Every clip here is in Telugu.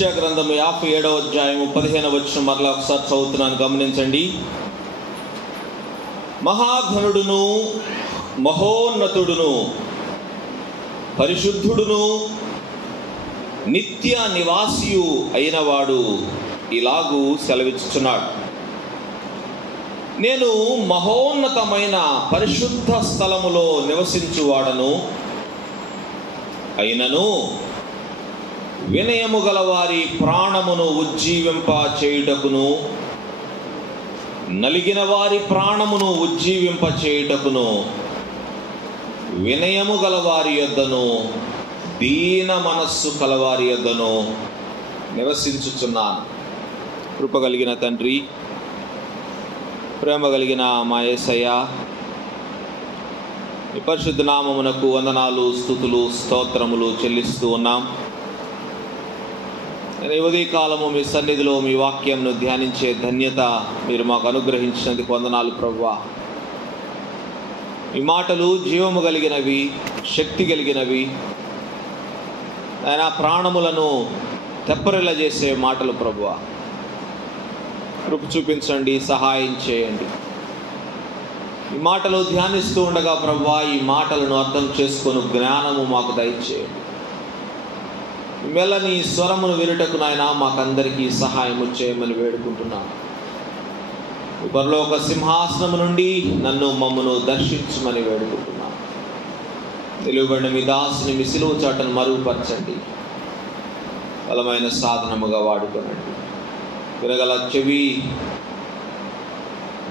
యెషయా గ్రంథము 57వ అధ్యాయము 15వ వచనం మరలా ఒకసారి చదువుతున్నాను, గమనించండి. మహాఘనుడును మహోన్నతుడును పరిశుద్ధుడును నిత్య నివాసియు అయినవాడు ఇలాగూ సెలవిచ్చుచున్నాడు. నేను మహోన్నతమైన పరిశుద్ధ స్థలములో నివసించువాడను, అయినను వినయము గల వారి ప్రాణమును ఉజ్జీవింప చేయుటకును, నలిగిన వారి ప్రాణమును ఉజ్జీవింప చేయుటకును, వినయము గల వారి యొద్దను దీన మనస్సు కలవారి యొద్దను నివసించుచున్నాను. కృప కలిగిన తండ్రి, ప్రేమ కలిగిన మా యేసయ్య, ఈ పరిశుద్ధ నామమునకు వందనాలు, స్తుతులు, స్తోత్రములు చెల్లిస్తూ ఉన్నాం. ఈ ఉదయకాలము మీ సన్నిధిలో మీ వాక్యంను ధ్యానించే ధన్యత మీరు మాకు అనుగ్రహించినందుకు వందనాలు ప్రభువా. ఈ మాటలు జీవము కలిగినవి, శక్తి కలిగినవి, ఆయన ప్రాణములను తెప్పరిల్ల చేసే మాటలు ప్రభువా. కృప చూపించండి, సహాయం చేయండి. ఈ మాటలు ధ్యానిస్తూ ఉండగా ప్రభువా, ఈ మాటలను అర్థం చేసుకొని జ్ఞానము మాకు దయచేయండి. మెల్లని స్వరమును వినుటకు నాయన మాకందరికీ సహాయము చేయమని వేడుకుంటున్నాను. పరలోక సింహాసనము నుండి నన్ను మమ్మను దర్శించమని వేడుకుంటున్నాను. నిలువబడిన మీ దాసుని మీ సిలువ చాటను మరుగుపరచండి, బలమైన సాధనముగా వాడుకోనండి. వినగల చెవి,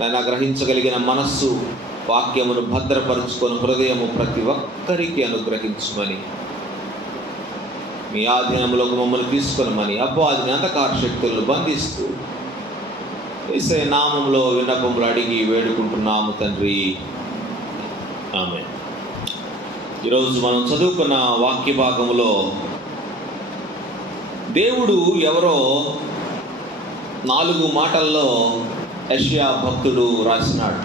నన్ను గ్రహించగలిగిన మనస్సు, వాక్యమును భద్రపరుచుకొని హృదయము ప్రతి ఒక్కరికి అనుగ్రహించమని, మీ ఆధీనంలోకి మమ్మల్ని తీసుకొనమని అపవాదిని అంధకార శక్తులను బంధిస్తూ యేసయ్య నామములో విన్నపములు అడిగి వేడుకుంటున్నాము తండ్రి, ఆమేన్. ఈరోజు మనం చదువుకున్న వాక్య భాగంలో దేవుడు ఎవరో 4 మాటల్లో యెషయా భక్తుడు రాసినాడు.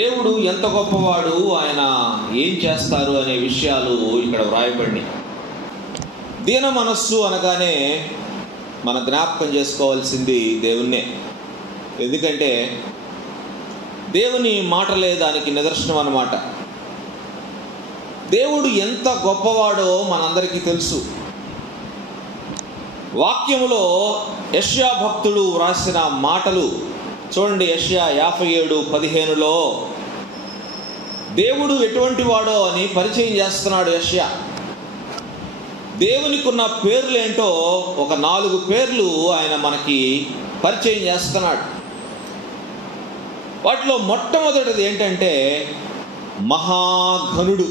దేవుడు ఎంత గొప్పవాడు, ఆయన ఏం చేస్తారు అనే విషయాలు ఇక్కడ వ్రాయబడినాయి. దీన మనస్సు అనగానే మన జ్ఞాపకం చేసుకోవాల్సింది దేవుణ్ణే. ఎందుకంటే దేవుని మాటలే దానికి నిదర్శనం అన్నమాట. దేవుడు ఎంత గొప్పవాడో మనందరికీ తెలుసు. వాక్యములో యెషయా భక్తుడు వ్రాసిన మాటలు చూడండి. యెషయా 57:15లో దేవుడు ఎటువంటి వాడో అని పరిచయం చేస్తున్నాడు యెషయా. దేవునికి ఉన్న పేర్లు ఏంటో ఒక 4 పేర్లు ఆయన మనకి పరిచయం చేస్తున్నాడు. వాటిలో మొట్టమొదటిది ఏంటంటే మహాఘనుడు.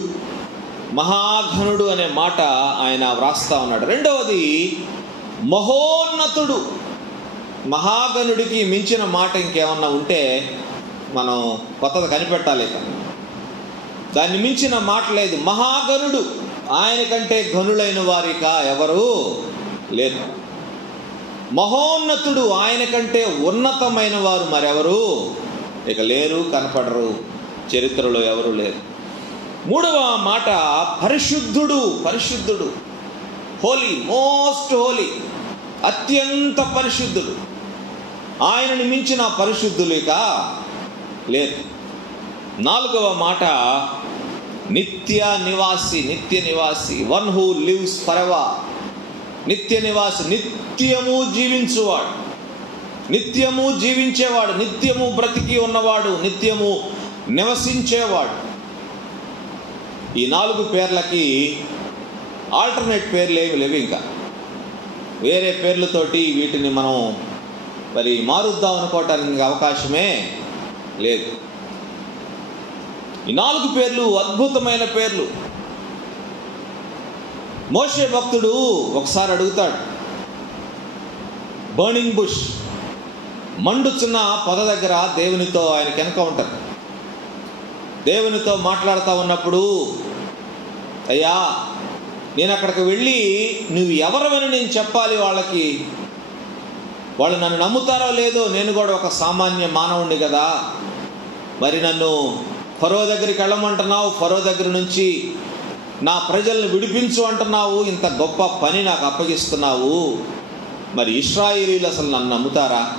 మహాఘనుడు అనే మాట ఆయన వ్రాస్తా ఉన్నాడు. రెండవది మహోన్నతుడు. మహాగణుడికి మించిన మాట ఇంకేమన్నా ఉంటే మనం కొత్తది కనిపెట్టాలి. దాన్ని మించిన మాట లేదు. మహాగణుడు, ఆయన కంటే ఘనులైన వారిక ఎవరు లేరు. మహోన్నతుడు, ఆయన కంటే ఉన్నతమైన వారు మరెవరు ఇక లేరు, కనపడరు, చరిత్రలో ఎవరు లేరు. మూడవ మాట పరిశుద్ధుడు. పరిశుద్ధుడు, హోలీ, మోస్ట్ హోలీ, అత్యంత పరిశుద్ధుడు. ఆయనను మించిన పరిశుద్ధులు ఇక లేదు. నాలుగవ మాట నిత్య నివాసి. నిత్య నివాసి, one who lives for ever. నిత్య నివాసి, నిత్యము జీవించువాడు, నిత్యము జీవించేవాడు, నిత్యము బ్రతికి ఉన్నవాడు, నిత్యము నివసించేవాడు. ఈ 4 పేర్లకి ఆల్టర్నేట్ పేర్లు ఏమి లేవు. ఇంకా వేరే పేర్లతోటి వీటిని మనం మరి మారుద్దాం అనుకోవటానికి అవకాశమే లేదు. ఈ 4 పేర్లు అద్భుతమైన పేర్లు. మోషే భక్తుడు ఒకసారి అడుగుతాడు, బర్నింగ్ బుష్, మండుచున్న పొద దగ్గర దేవునితో ఆయనకి ఎన్కౌంటర్. దేవునితో మాట్లాడుతూ ఉన్నప్పుడు, అయ్యా నేను అక్కడికి వెళ్ళి నువ్వు ఎవరవని నేను చెప్పాలి వాళ్ళకి, వాళ్ళు నన్ను నమ్ముతారో లేదో, నేను కూడా ఒక సామాన్య మానవుణ్ణి కదా, మరి నన్ను ఫరో దగ్గరికి వెళ్ళమంటున్నావు, ఫరో దగ్గర నుంచి నా ప్రజల్ని విడిపించు అంటున్నావు, ఇంత గొప్ప పని నాకు అప్పగిస్తున్నావు, మరి ఇశ్రాయేలీయులు అసలు నన్ను నమ్ముతారా?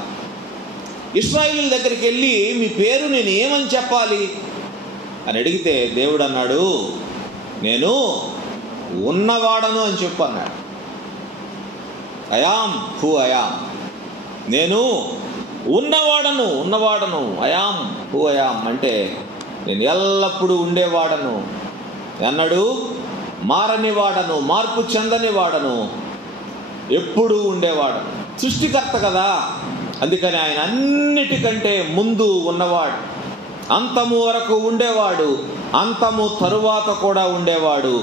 ఇశ్రాయేలీయుల దగ్గరికి వెళ్ళి మీ పేరు నేను ఏమని చెప్పాలి అని అడిగితే దేవుడు అన్నాడు, నేను ఉన్నవాడను అని చెప్పు అన్నాడు. అయాం హూ అయాం, నేను ఉన్నవాడను అయాం హూ అయాం అంటే నేను ఎల్లప్పుడూ ఉండేవాడను, అన్నాడు. మారని వాడను, మార్పు చెందని వాడను, ఎప్పుడూ ఉండేవాడను. సృష్టికర్త కదా, అందుకని ఆయన అన్నిటికంటే ముందు ఉన్నవాడు, అంతము వరకు ఉండేవాడు, అంతము తరువాత కూడా ఉండేవాడు.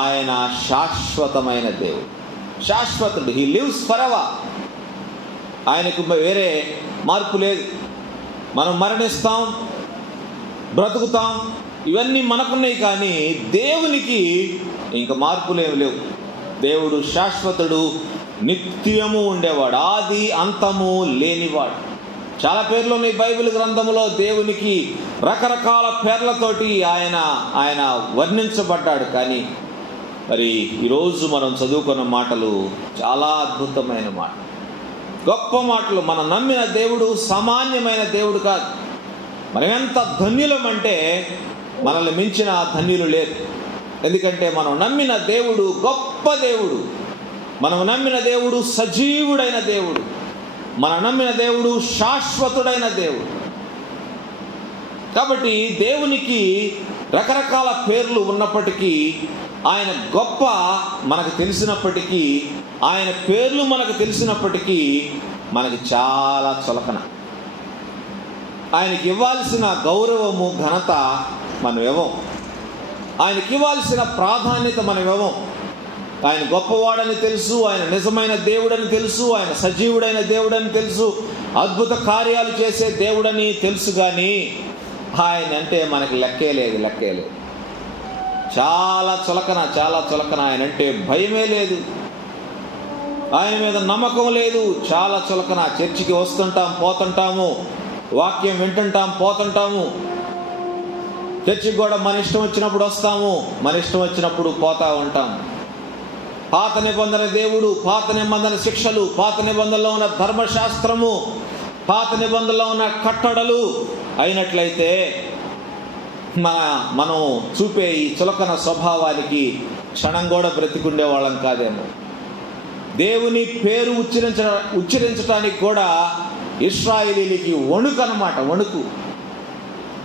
ఆయన శాశ్వతమైన దేవుడు, శాశ్వతుడు. He lives for ever. ఆయనకు వేరే మార్పు లేదు. మనం మరణిస్తాం, బ్రతుకుతాం, ఇవన్నీ మనకున్నాయి, కానీ దేవునికి ఇంకా మార్పులేమి లేవు. దేవుడు శాశ్వతుడు, నిత్యము ఉండేవాడు, ఆది అంతము లేనివాడు. చాలా పేర్లు ఉన్నాయి బైబిల్ గ్రంథంలో. దేవునికి రకరకాల పేర్లతోటి ఆయన వర్ణించబడ్డాడు. కానీ మరి ఈరోజు మనం చదువుకున్న మాటలు చాలా అద్భుతమైన మాటలు, గొప్ప మాటలు. మనం నమ్మిన దేవుడు సామాన్యమైన దేవుడు కాదు. మనం ఎంత ధన్యులమంటే మనల్ని మించిన ధన్యులు లేరు. ఎందుకంటే మనం నమ్మిన దేవుడు గొప్ప దేవుడు, మనం నమ్మిన దేవుడు సజీవుడైన దేవుడు, మనం నమ్మిన దేవుడు శాశ్వతుడైన దేవుడు. కాబట్టి దేవునికి రకరకాల పేర్లు ఉన్నప్పటికీ, ఆయన గొప్ప మనకు తెలిసినప్పటికీ, ఆయన పేర్లు మనకు తెలిసినప్పటికీ మనకి చాలా చులకన. ఆయనకి ఇవ్వాల్సిన గౌరవము, ఘనత మనం ఇవ్వం. ఆయనకి ఇవ్వాల్సిన ప్రాధాన్యత మనం ఇవ్వం. ఆయన గొప్పవాడని తెలుసు, ఆయన నిజమైన దేవుడని తెలుసు, ఆయన సజీవుడైన దేవుడని తెలుసు, అద్భుత కార్యాలు చేసే దేవుడని తెలుసు. కానీ ఆయన అంటే మనకి లెక్కే లేదు. చాలా చులకన. ఆయన అంటే భయమే లేదు, ఆయన మీద నమ్మకం లేదు, చాలా చులకన. చర్చికి వస్తుంటాం, పోతుంటాము, వాక్యం వింటుంటాం, పోతుంటాము. చర్చికి కూడా మన ఇష్టం వచ్చినప్పుడు వస్తాము, మన ఇష్టం వచ్చినప్పుడు పోతా ఉంటాము. పాత నిబంధన దేవుడు, పాత నిబంధన శిక్షలు, పాత నిబంధనలో ఉన్న ధర్మశాస్త్రము, పాత నిబంధనలో ఉన్న కట్టడలు అయినట్లయితే మనం చూపే ఈ చులకన స్వభావానికి క్షణం కూడా బ్రతికుండే వాళ్ళం కాదేమో. దేవుని పేరు ఉచ్చరించడానికి కూడా ఇశ్రాయేలీయులకి వణుకు అన్నమాట, వణుకు.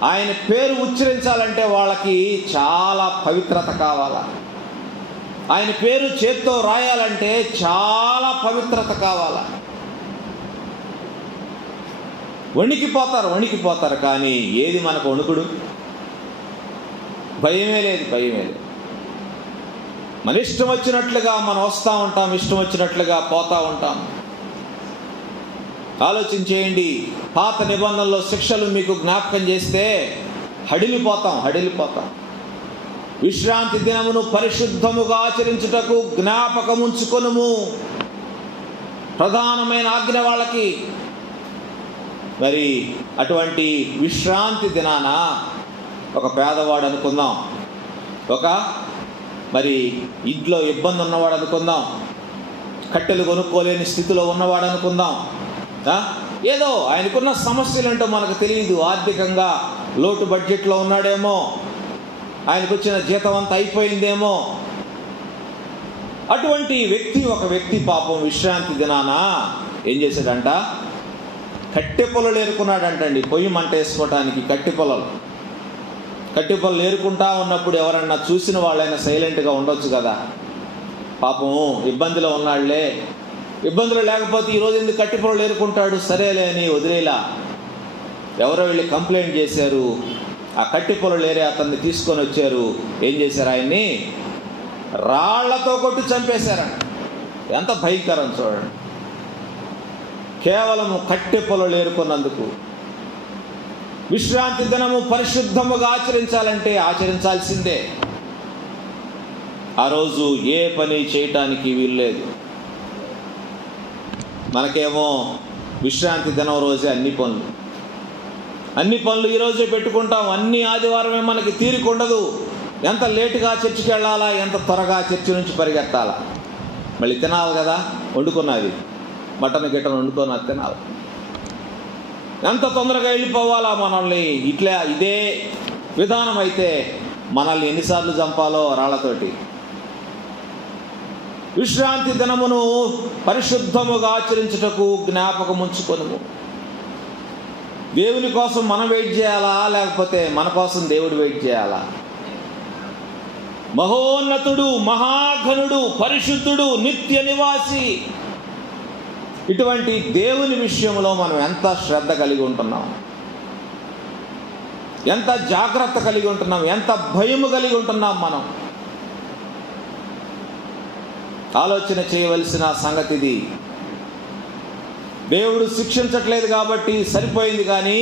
ఆయన పేరు ఉచ్చరించాలంటే వాళ్ళకి చాలా పవిత్రత కావాలా. ఆయన పేరు చేత్తో రాయాలంటే చాలా పవిత్రత కావాలా. వణికిపోతారు. కానీ ఏది మనకు వణుకుడు? భయమే లేదు. మన ఇష్టం వచ్చినట్లుగా మనం వస్తూ ఉంటాం, ఇష్టం వచ్చినట్లుగా పోతూ ఉంటాం. ఆలోచించేయండి. పాత నిబంధనలో శిక్షలు మీకు జ్ఞాపకం చేస్తే హడిలిపోతాం. విశ్రాంతి దినమును పరిశుద్ధముగా ఆచరించుటకు జ్ఞాపకముంచుకొనుము, ప్రధానమైన ఆజ్ఞ వాళ్ళకి. మరి అటువంటి విశ్రాంతి దినాన ఒక పేదవాడు అనుకుందాం, ఒక మరి ఇంట్లో ఇబ్బంది ఉన్నవాడు అనుకుందాం, కట్టెలు కొనుక్కోలేని స్థితిలో ఉన్నవాడు అనుకుందాం, ఏదో ఆయనకున్న సమస్యలు ఏంటో మనకు తెలియదు, ఆర్థికంగా లోటు బడ్జెట్లో ఉన్నాడేమో, ఆయనకు వచ్చిన జీతం అంతా అయిపోయిందేమో. అటువంటి ఒక వ్యక్తి పాపం విశ్రాంతి దినాన ఏం చేశాడంట? కట్టె పొలలు ఏరుకున్నాడంటండి. పొయ్యి మంట వేసుకోవటానికి కట్టె పొలలు ఏరుకుంటా ఉన్నప్పుడు ఎవరన్నా చూసిన వాళ్ళైనా సైలెంట్గా ఉండొచ్చు కదా. పాపం ఇబ్బందిలో ఉన్నాళ్లే, ఇబ్బందులు లేకపోతే ఈరోజు ఎందుకు కట్టె పొలలు ఏరుకుంటాడు, సరేలే అని వదిలేలా. ఎవరో వెళ్ళి కంప్లైంట్ చేశారు, ఆ కట్టె పొలలు ఏరే అతన్ని తీసుకొని వచ్చారు. ఏం చేశారు? ఆయన్ని రాళ్లతో కొట్టి చంపేశారంట. ఎంత భయంకరం చూడండి. కేవలము కట్టె పొలలు ఏరుకున్నందుకు. విశ్రాంతి దినము పరిశుద్ధముగా ఆచరించాలంటే ఆచరించాల్సిందే. ఆ రోజు ఏ పని చేయటానికి వీల్లేదు. మనకేమో విశ్రాంతి దినం రోజే అన్ని పనులు ఈరోజే పెట్టుకుంటాం. అన్ని ఆదివారమే మనకి తీరిక ఉండదు. ఎంత లేటుగా చర్చికి వెళ్ళాలా, ఎంత త్వరగా చర్చి నుంచి పరిగెత్తాలా, మళ్ళీ తినాలి కదా, వండుకున్నది మటన్ గిట్టను వండుకొని తినాలి, ఎంత తొందరగా వెళ్ళిపోవాలా మనల్ని. ఇదే విధానం అయితే మనల్ని ఎన్నిసార్లు చంపాలో రాళ్లతోటి. విశ్రాంతి దినమును పరిశుద్ధముగా ఆచరించుటకు జ్ఞాపకం ఉంచుకొనుము. దేవుని కోసం మనం వెయిట్ చేయాలా, లేకపోతే మన కోసం దేవుడు వెయిట్ చేయాలా? మహోన్నతుడు, మహాఘనుడు, పరిశుద్ధుడు, నిత్య నివాసి, ఇటువంటి దేవుని విషయంలో మనం ఎంత శ్రద్ధ కలిగి ఉంటున్నాం, ఎంత జాగ్రత్త కలిగి ఉంటున్నాం, ఎంత భయము కలిగి ఉంటున్నాం మనం. ఆలోచన చేయవలసిన సంగతి ఇది. దేవుడు శిక్షించట్లేదు కాబట్టి సరిపోయింది, కానీ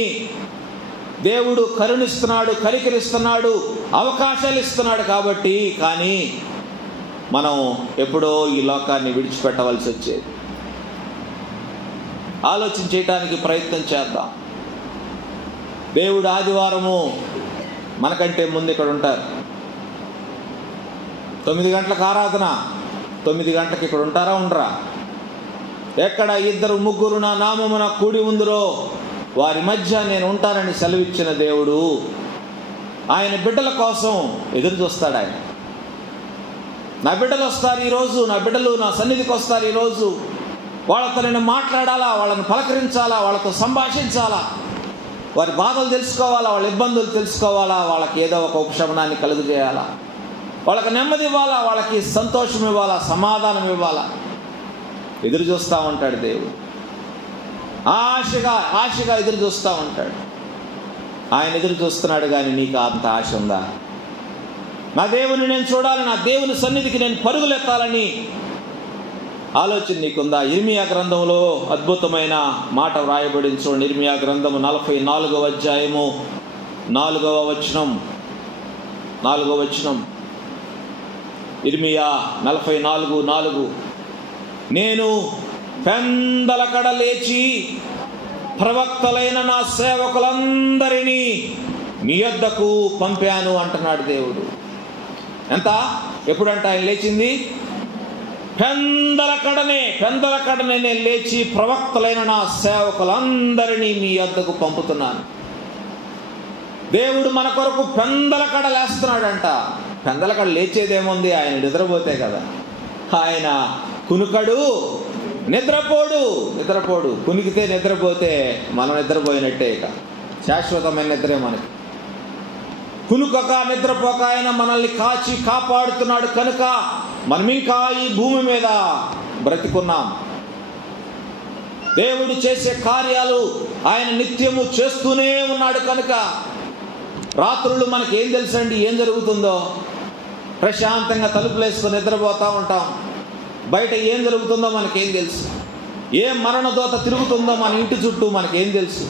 దేవుడు కరుణిస్తున్నాడు, కనికరిస్తున్నాడు, అవకాశాలు ఇస్తున్నాడు కాబట్టి కానీ మనం ఎప్పుడో ఈ లోకాన్ని విడిచిపెట్టవలసి వచ్చేది. ఆలోచన చేయడానికి ప్రయత్నం చేద్దాం. దేవుడు ఆదివారము మనకంటే ముందు ఇక్కడ ఉంటారు. 9 గంటలకు ఆరాధన, 9 గంటలకు ఇక్కడ ఉంటారా, ఉండరా? ఎక్కడ 2 3 నా నామమున కూడి ఉందరో వారి మధ్య నేను ఉంటానని సెలవిచ్చిన దేవుడు ఆయన బిడ్డల కోసం ఎదురు చూస్తాడు. ఆయన నా బిడ్డలు వస్తారు ఈరోజు, నా బిడ్డలు నా సన్నిధికి వస్తారు ఈరోజు, వాళ్ళతో నేను మాట్లాడాలా, వాళ్ళని పలకరించాలా, వాళ్ళతో సంభాషించాలా, వారి బాధలు తెలుసుకోవాలా, వాళ్ళ ఇబ్బందులు తెలుసుకోవాలా, వాళ్ళకి ఏదో ఒక ఉపశమనాన్ని కలుగజేయాలా, వాళ్ళకి నెమ్మది ఇవ్వాలా, వాళ్ళకి సంతోషం ఇవ్వాలా, సమాధానం ఇవ్వాలా. ఎదురు చూస్తూ ఉంటాడు దేవుడు. ఆశగా ఎదురు చూస్తూ ఉంటాడు. ఆయన ఎదురు చూస్తున్నాడు, కానీ నీకు అంత ఆశ ఉందా? నా దేవుని నేను చూడాలి, నా దేవుని సన్నిధికి నేను పరుగులెత్తాలని ఆలోచన నీకుందా? ఇర్మియా గ్రంథంలో అద్భుతమైన మాట వ్రాయబడింది చూడండి. ఇర్మియా గ్రంథము 44వ అధ్యాయము 4వ వచనం. ఇర్మియా 44:4. నేను పెందలకడ లేచి ప్రవక్తలైన నా సేవకులందరినీ మీ యొద్దకు పంపాను అంటున్నాడు దేవుడు. ఎప్పుడంటే ఆయన లేచింది? పెందలకడనే నేను లేచి ప్రవక్తలైన నా సేవకులందరినీ మీ యొద్దకు పంపుతున్నాను. దేవుడు మన కొరకు పెందలకడ లేస్తున్నాడంట. పెందలకడ లేచేదేముంది? ఆయన నిద్రపోతే కదా. ఆయన కునుకడు, నిద్రపోడు. కునికితే నిద్రపోతే మనం నిద్రపోయినట్టే. ఇక శాశ్వతమైన నిద్రే మనకి. కునుకక నిద్రపోక ఆయన మనల్ని కాచి కాపాడుతున్నాడు కనుక మనం ఇంకా ఈ భూమి మీద బ్రతికున్నాం. దేవుడు చేసే కార్యాలు ఆయన నిత్యము చేస్తూనే ఉన్నాడు కనుక రాత్రులు మనకి ఏం తెలుసండి ఏం జరుగుతుందో? ప్రశాంతంగా తలుపులు వేసుకొని నిద్రపోతూ ఉంటాం. బయట ఏం జరుగుతుందో మనకేం తెలుసు? ఏ మరణదోత తిరుగుతుందో మన ఇంటి చుట్టూ మనకేం తెలుసు?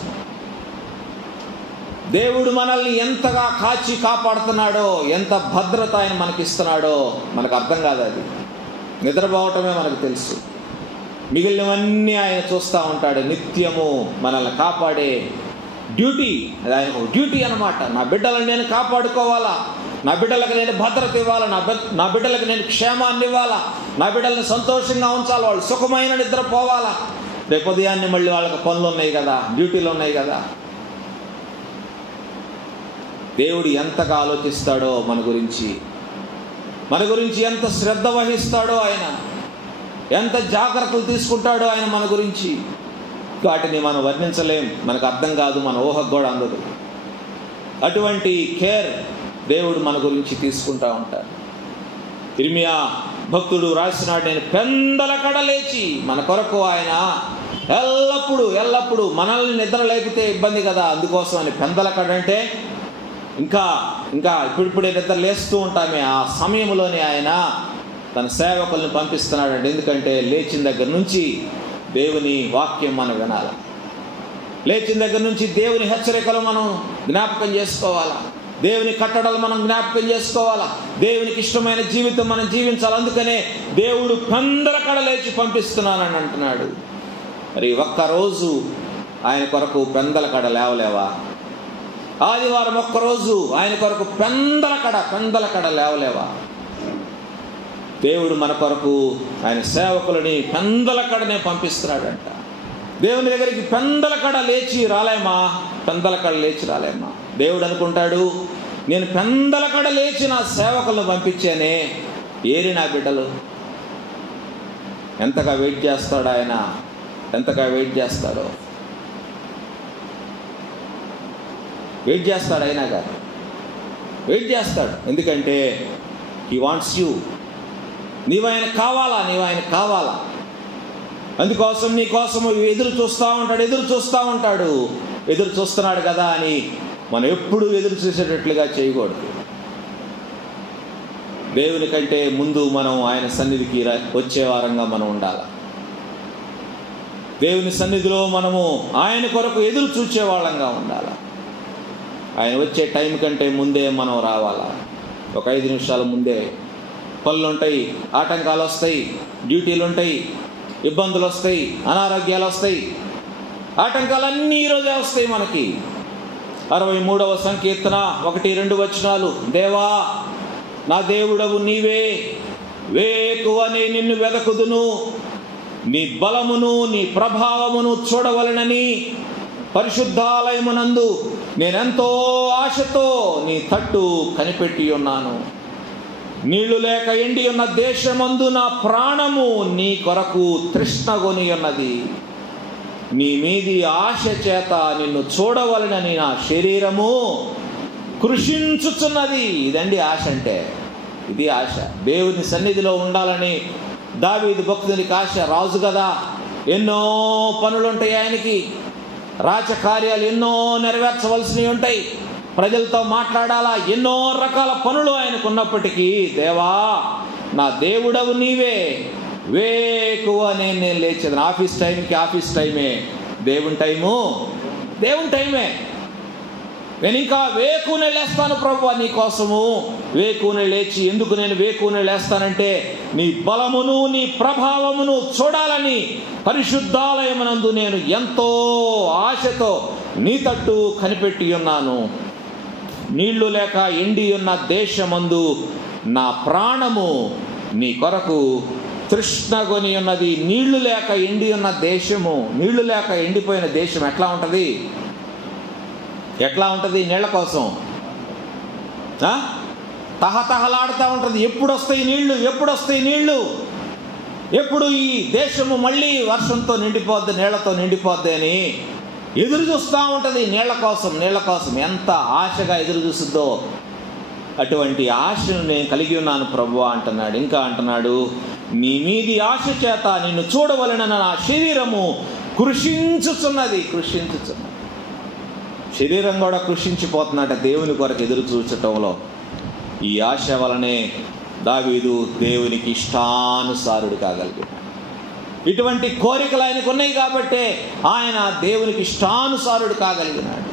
దేవుడు మనల్ని ఎంతగా కాచి కాపాడుతున్నాడో, ఎంత భద్రత ఆయన మనకిస్తున్నాడో మనకు అర్థం కాదు. అది నిద్రపోవటమే మనకు తెలుసు. మిగిలినవన్నీ ఆయన చూస్తూ ఉంటాడు. నిత్యము మనల్ని కాపాడే డ్యూటీ అది ఆయన డ్యూటీ అన్నమాట. నా బిడ్డలను నేను కాపాడుకోవాలా, నా బిడ్డలకు నేను భద్రత ఇవ్వాలా, నా బిడ్డలకు నేను క్షేమాన్ని ఇవ్వాలా, నా బిడ్డలను సంతోషంగా ఉంచాలి, వాళ్ళు సుఖమైన నిద్రపోవాలా. రేపు ఉదయాన్నే మళ్ళీ వాళ్ళకి పనులు ఉన్నాయి కదా, డ్యూటీలు ఉన్నాయి కదా. దేవుడు ఎంతగా ఆలోచిస్తాడో మన గురించి ఎంత శ్రద్ధ వహిస్తాడో, ఆయన ఎంత జాగ్రత్తలు తీసుకుంటాడో ఆయన మన గురించి. వాటిని మనం వర్ణించలేం, మనకు అర్థం కాదు, మన ఊహకు కూడా అందదు. అటువంటి కేర్ దేవుడు మన గురించి తీసుకుంటూ ఉంటాడు. ఇర్మియా భక్తుడు రాసినాడు, నేను పెందలకడ లేచి మన కొరకు ఆయన ఎల్లప్పుడూ మనల్ని నిద్ర లేపితే ఇబ్బంది కదా, అందుకోసం అని పెందలకడ అంటే ఇంకా ఇప్పుడిప్పుడే నిద్ర లేస్తూ ఉంటామే, ఆ సమయంలోనే ఆయన తన సేవకుల్ని పంపిస్తున్నాడండి. ఎందుకంటే లేచిన దగ్గర నుంచి దేవుని వాక్యం మనం వినాలి, లేచిన దగ్గర నుంచి దేవుని హెచ్చరికలు మనం జ్ఞాపకం చేసుకోవాలా, దేవుని కట్టడలు మనం జ్ఞాపకం చేసుకోవాలా, దేవునికి ఇష్టమైన జీవితం మనం జీవించాలి. అందుకనే దేవుడు పెందలకడ లేచి పంపిస్తున్నానని అంటున్నాడు. మరి ఒక్కరోజు ఆయన కొరకు పెందలకడ లేవలేవా? ఆదివారం ఒక్కరోజు ఆయన కొరకు పెందలకడ లేవలేవా? దేవుడు మన కొరకు ఆయన సేవకులని పెందలకడనే పంపిస్తున్నాడంట. దేవుని దగ్గరికి పెందలకడ లేచి రాలేమా? దేవుడు అనుకుంటాడు, నేను పెందలకడ లేచి నా సేవకులను పంపించానే, ఏరి నా బిడ్డలు. ఎంతగా వెయిట్ చేస్తాడు ఆయన, ఎంతగా వెయిట్ చేస్తాడు అయినా గారు వెయిట్ చేస్తాడు. ఎందుకంటే హీ వాంట్స్ యూ. నీవు ఆయనకు కావాలా. అందుకోసం నీ కోసం ఎదురు చూస్తున్నాడు కదా అని మనం ఎప్పుడు ఎదురు చూసేటట్లుగా చేయకూడదు. దేవుని కంటే ముందు మనం ఆయన సన్నిధికి వచ్చే వారంగా మనం ఉండాలి. దేవుని సన్నిధిలో మనము ఆయన కొరకు ఎదురు చూచే వాళ్ళంగా ఉండాలి. ఆయన వచ్చే టైం కంటే ముందే మనం రావాలా. ఒక 5 నిమిషాల ముందే. పనులు ఉంటాయి, ఆటంకాలు వస్తాయి, డ్యూటీలు ఉంటాయి, ఇబ్బందులు వస్తాయి, అనారోగ్యాలు వస్తాయి, ఆటంకాలన్నీ ఈరోజే వస్తాయి మనకి. 63వ సంకీర్తన 1-2 వచనాలు. దేవా నా దేవుడవు నీవే, వేకువనే నిన్ను వెదకుదును, నీ బలమును నీ ప్రభావమును చూడవలెనని పరిశుద్ధాలయమునందు నేనెంతో ఆశతో నీ తట్టు కనిపెట్టి ఉన్నాను. నీళ్లు లేక ఎండి ఉన్న దేశమందు నా ప్రాణము నీ కొరకు తృష్ణగొని ఉన్నది. నీ మీది ఆశ చేత నిన్ను చూడవలెనని నా శరీరము కృషించుచున్నది. ఇదండి ఆశ అంటే, ఇది ఆశ. దేవుని సన్నిధిలో ఉండాలని దావీదు భక్తునికి ఆశ. రాజు కదా, ఎన్నో పనులుంటాయి ఆయనకి, రాజకార్యాలు ఎన్నో నెరవేర్చవలసినవి ఉంటాయి, ప్రజలతో మాట్లాడాలా, ఎన్నో రకాల పనులు ఆయనకు ఉన్నప్పటికీ, దేవా నా దేవుడవు నీవే, వేకువనే నేను లేచేది. ఆఫీస్ టైమే, దేవుని టైమే. నేను ఇంకా వేకునే లేస్తాను ప్రభువా నీ కోసము. వేకునే లేచి, ఎందుకు నేను వేకునే లేస్తానంటే నీ బలమును నీ ప్రభావమును చూడాలని పరిశుద్ధాలయమునందు నేను ఎంతో ఆశతో నీ తట్టు కనిపెట్టి ఉన్నాను. నీళ్లు లేక ఎండి ఉన్న దేశమందు నా ప్రాణము నీ కొరకు తృష్ణగొని ఉన్నది. నీళ్లు లేక ఎండి ఉన్న దేశము, నీళ్లు లేక ఎండిపోయిన దేశం ఎట్లా ఉంటుంది? నీళ్ల కోసం తహతహలాడుతూ ఉంటుంది. ఎప్పుడు వస్తాయి నీళ్లు, ఎప్పుడు ఈ దేశము మళ్ళీ వర్షంతో నిండిపోద్ది, నీళ్లతో నిండిపోద్ది అని ఎదురు చూస్తూ ఉంటుంది. నీళ్ల కోసం ఎంత ఆశగా ఎదురు చూస్తుందో అటువంటి ఆశను నేను కలిగి ఉన్నాను ప్రభువా అంటున్నాడు. ఇంకా అంటున్నాడు, నీ మీది ఆశ చేత నిన్ను చూడవలెనని నా శరీరము కృషించుచున్నది. శరీరం కూడా కృషించిపోతున్నట్ట దేవుని కొరకు ఎదురు చూచటంలో. ఈ ఆశ వలనే దావీదు దేవునికి ఇష్టానుసారుడు కాగలిగాడు. ఇటువంటి కోరికలు ఆయనకు ఉన్నాయి కాబట్టే ఆయన దేవునికి ఇష్టానుసారుడు కాగలిగినాడు.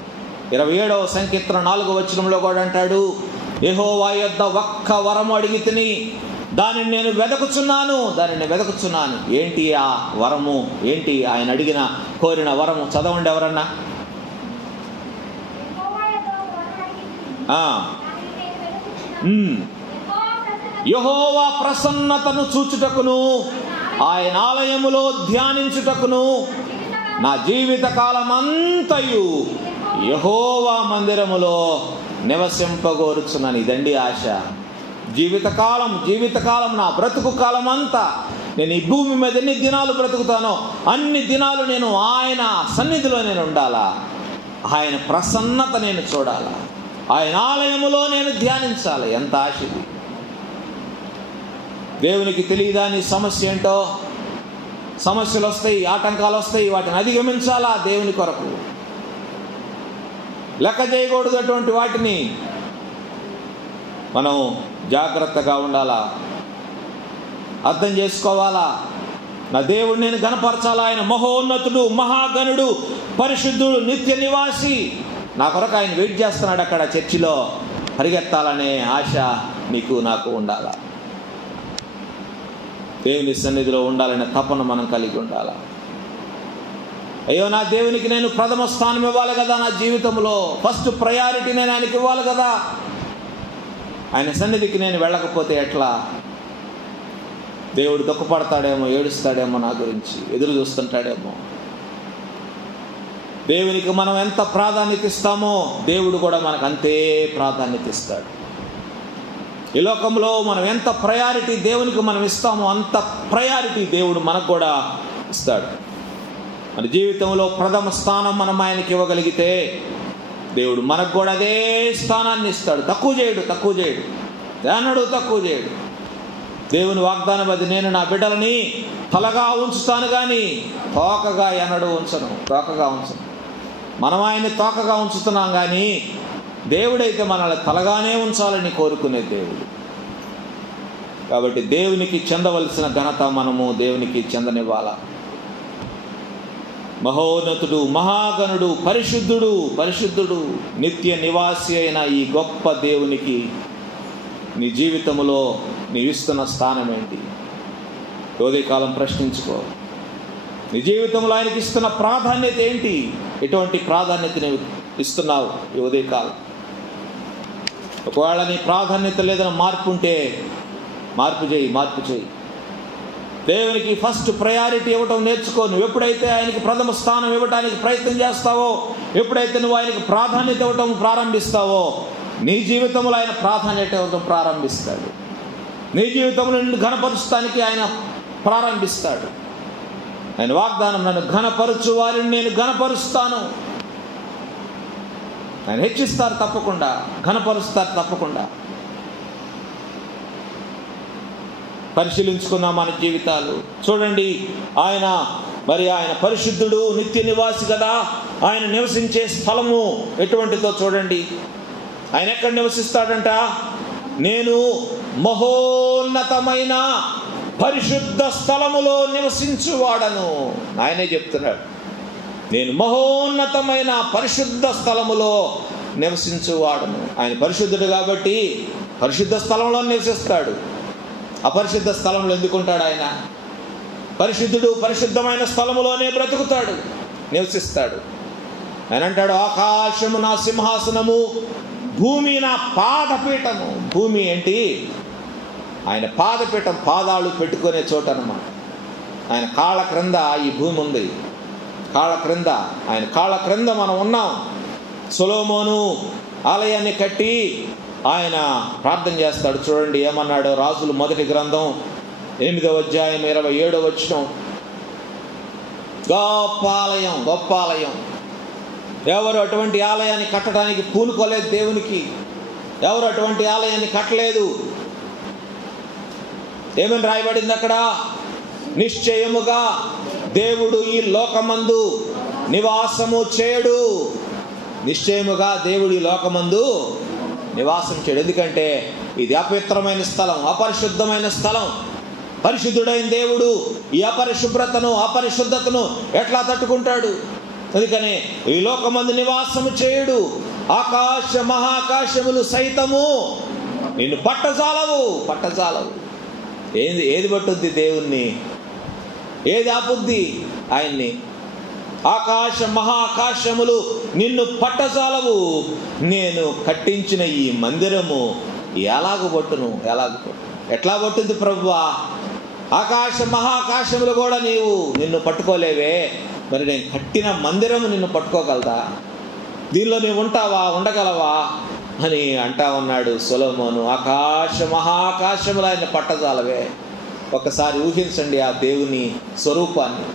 27వ సంకీర్తన 4వ వచనంలో కూడా అంటాడు, యెహోవా యొద్ద ఒక్క వరము అడిగితిని, దానిని నేను వెదకుచున్నాను. ఏంటి ఆ వరము? ఏంటి ఆయన కోరిన వరము? చదవండి ఎవరన్నా. యెహోవా ప్రసన్నతను చూచుటకును ఆయన ఆలయములో ధ్యానించుటకును నా జీవిత కాలమంతయు యెహోవా మందిరములో నివసింపగోరుచున్నాను. ఇదండి ఆశ. జీవితకాలం నా బ్రతుకు కాలం అంతా నేను ఈ భూమి మీద ఎన్ని దినాలు బ్రతుకుతానో అన్ని దినాలు నేను ఆయన సన్నిధిలో నేను ఉండాలా, ఆయన ప్రసన్నత నేను చూడాలా, ఆయన ఆలయములో నేను ధ్యానించాలి. ఎంత ఆశ ఇది! దేవునికి తెలియదా నీ సమస్య ఏంటో? సమస్యలు వస్తాయి, ఆటంకాలు వస్తాయి, వాటిని అధిగమించాలా దేవుని కొరకు. లెక్క చేయకూడదు అటువంటి వాటిని. మనం జాగ్రత్తగా ఉండాలా, అర్థం చేసుకోవాలా. నా దేవుడు నేను గణపరచాలా. ఆయన మహోన్నతుడు, మహాగణుడు, పరిశుద్ధుడు, నిత్య నివాసి. నా కొరకు ఆయన వెయిట్ చేస్తున్నాడు అక్కడ చర్చిలో. పరిగెత్తాలనే ఆశ నీకు నాకు ఉండాలా. దేవుని సన్నిధిలో ఉండాలనే తపన మనం కలిగి ఉండాలా. అయ్యో, నా దేవునికి నేను ప్రథమ స్థానం ఇవ్వాలి కదా, నా జీవితంలో ఫస్ట్ ప్రయారిటీ నేను ఆయనకి ఇవ్వాలి కదా. ఆయన సన్నిధికి నేను వెళ్ళకపోతే ఎట్లా? దేవుడు దుఃఖపడతాడేమో, ఏడుస్తాడేమో, నా గురించి ఎదురు చూస్తుంటాడేమో. దేవునికి మనం ఎంత ప్రాధాన్యత ఇస్తామో దేవుడు కూడా మనకు అంతే ప్రాధాన్యత ఇస్తాడు. ఈ లోకంలో మనం ఎంత ప్రయారిటీ దేవునికి మనం ఇస్తామో అంత ప్రయారిటీ దేవుడు మనకు కూడా ఇస్తాడు. మన జీవితంలో ప్రథమ స్థానం మనం ఆయనకి ఇవ్వగలిగితే దేవుడు మనకు కూడా అదే స్థానాన్ని ఇస్తాడు. తక్కువ చేయడు, అన్నడు తక్కువ చేయడు. దేవుని వాగ్దానం అది, నేను నా బిడ్డలని తలగా ఉంచుతాను కానీ తోకగా ఎన్నడూ ఉంచను. మనం ఆయన్ని తోకగా ఉంచుతున్నాం కానీ దేవుడైతే మనల్ని తలగానే ఉంచాలని కోరుకునే దేవుడు. కాబట్టి దేవునికి చెందవలసిన ఘనత మనము దేవునికి చెందనివ్వాలా. మహోన్నతుడు, మహాగణుడు, పరిశుద్ధుడు, నిత్య నివాసి అయిన ఈ గొప్ప దేవునికి నీ జీవితంలో నీవిస్తున్న స్థానం ఏంటి? ఉదయకాలం ప్రశ్నించుకో. నీ జీవితంలో ఆయనకి ఇస్తున్న ప్రాధాన్యత ఏంటి? ఎటువంటి ప్రాధాన్యత నీవు ఇస్తున్నావు ఈ ఉదయకాలం? ఒకవేళ నీ ప్రాధాన్యత లేదని మార్పు ఉంటే మార్పు చేయి. దేవునికి ఫస్ట్ ప్రయారిటీ ఇవ్వటం నేర్చుకో. నువ్వు ఎప్పుడైతే ఆయనకి ప్రథమ స్థానం ఇవ్వడానికి ప్రయత్నం చేస్తావో, ఎప్పుడైతే నువ్వు ఆయనకి ప్రాధాన్యత ఇవ్వటం ప్రారంభిస్తావో, నీ జీవితంలో ఆయన ప్రాధాన్యత ఇవ్వటం ప్రారంభిస్తాడు. నీ జీవితంలో నిన్ను ఘనపరుస్తానికి ఆయన ప్రారంభిస్తాడు. ఆయన వాగ్దానం, నన్ను ఘనపరచు వారిని నేను ఘనపరుస్తాను. ఆయన హెచ్చిస్తారు తప్పకుండా, ఘనపరుస్తారు తప్పకుండా. పరిశీలించుకున్నాం మన జీవితాలు. చూడండి, ఆయన పరిశుద్ధుడు, నిత్య నివాసి కదా. ఆయన నివసించే స్థలము ఎటువంటిదో చూడండి. ఆయన ఎక్కడ నివసిస్తాడంట? నేను మహోన్నతమైన పరిశుద్ధ స్థలములో నివసించువాడను. ఆయనే చెప్తున్నాడు, నేను మహోన్నతమైన పరిశుద్ధ స్థలములో నివసించువాడను. ఆయన పరిశుద్ధుడు కాబట్టి పరిశుద్ధ స్థలంలో నివసిస్తాడు. అపరిశుద్ధ స్థలంలో ఎందుకుంటాడు? ఆయన పరిశుద్ధుడు, పరిశుద్ధమైన స్థలములోనే బ్రతుకుతాడు, నివసిస్తాడు. ఆయన అంటాడు, ఆకాశము నా సింహాసనము, భూమి నా పాదపీఠము. భూమి ఏంటి? ఆయన పాదపీఠం, పాదాలు పెట్టుకునే చోట అన్నమాట. ఆయన కాళ్ళ క్రింద ఈ భూమి ఉంది. ఆయన కాళ్ళ క్రింద మనం ఉన్నాం. సొలొమోను ఆలయాన్ని కట్టి ఆయన ప్రార్థన చేస్తాడు. చూడండి ఏమన్నాడు? రాజులు మొదటి గ్రంథం 8వ అధ్యాయం 27వ వచనం. గొప్ప ఆలయం. ఎవరు అటువంటి ఆలయాన్ని కట్టడానికి పూనుకోలేదు. దేవునికి ఎవరు అటువంటి ఆలయాన్ని కట్టలేదు. ఏమని రాయబడింది అక్కడ? నిశ్చయముగా దేవుడు ఈ లోకమందు నివాసము చేయడు. నిశ్చయముగా దేవుడు ఈ లోకమందు నివాసం చేయడు. ఎందుకంటే ఇది అపవిత్రమైన స్థలం, అపరిశుద్ధమైన స్థలం. పరిశుద్ధుడైన దేవుడు ఈ అపరిశుద్ధతను ఎట్లా తట్టుకుంటాడు? అందుకనే ఈ లోకమందు నివాసము చేయడు. మహాకాశములు సైతము నిన్ను పట్టజాలవు. ఏది పట్టుద్ది దేవుణ్ణి? ఏది ఆపుద్ది ఆయన్ని? మహాకాశములు నిన్ను పట్టజాలవు. నేను కట్టించిన ఈ మందిరము ఎలాగ పట్టును? ఎట్లా పట్టుద్ది ప్రభువా? మహాకాశములు కూడా నిన్ను పట్టుకోలేవే, మరి నేను కట్టిన మందిరము నిన్ను పట్టుకోగలదా? దీనిలో నీవు ఉండగలవా అని అంటా ఉన్నాడు సొలొమోను. మహాకాశములు ఆయన పట్టజాలవే. ఒకసారి ఊహించండి ఆ దేవుని స్వరూపాన్ని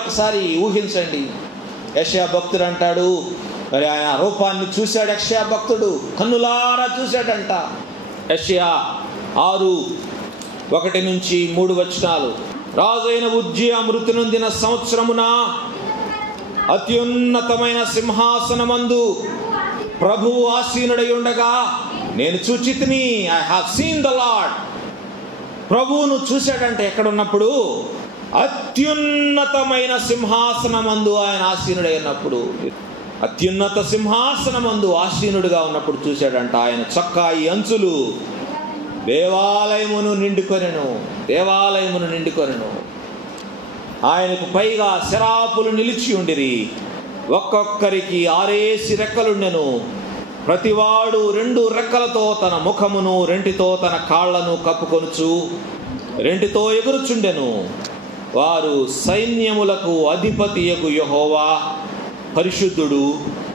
ఒకసారి ఊహించండి. యెషయా భక్తుడు అంటాడు, మరి ఆయన రూపాన్ని చూశాడు యెషయా భక్తుడు, కన్నులారా చూశాడంట. యెషయా 6:1-3 వచనాలు. రాజు అయిన ఉజ్జియా మృతి నొందిన సంవత్సరమున అత్యున్నతమైన సింహాసనమందు ప్రభువు ఆసీనుడై ఉండగా నేను చూచితిని. I have seen the lord. ప్రభువును చూశాడంటే ఎక్కడున్నప్పుడు? అత్యున్నతమైన సింహాసనమందు ఆయన ఆసీనుడై ఉన్నప్పుడు, అత్యున్నత సింహాసనమందు ఆసీనుడిగా ఉన్నప్పుడు చూశాడంట. ఆయన చొక్కాయి అంచులు దేవాలయమును నిండుకొనెను. ఆయనకు పైగా శరాపులు నిలిచి ఉండిరి. ఒక్కొక్కరికి 6 రెక్కలుండెను. ప్రతివాడు 2 రెక్కలతో తన ముఖమును, 2తో తన కాళ్లను కప్పుకొనుచు 2తో ఎగురుచుండెను. వారు సైన్యములకు అధిపతియగు యెహోవా పరిశుద్ధుడు,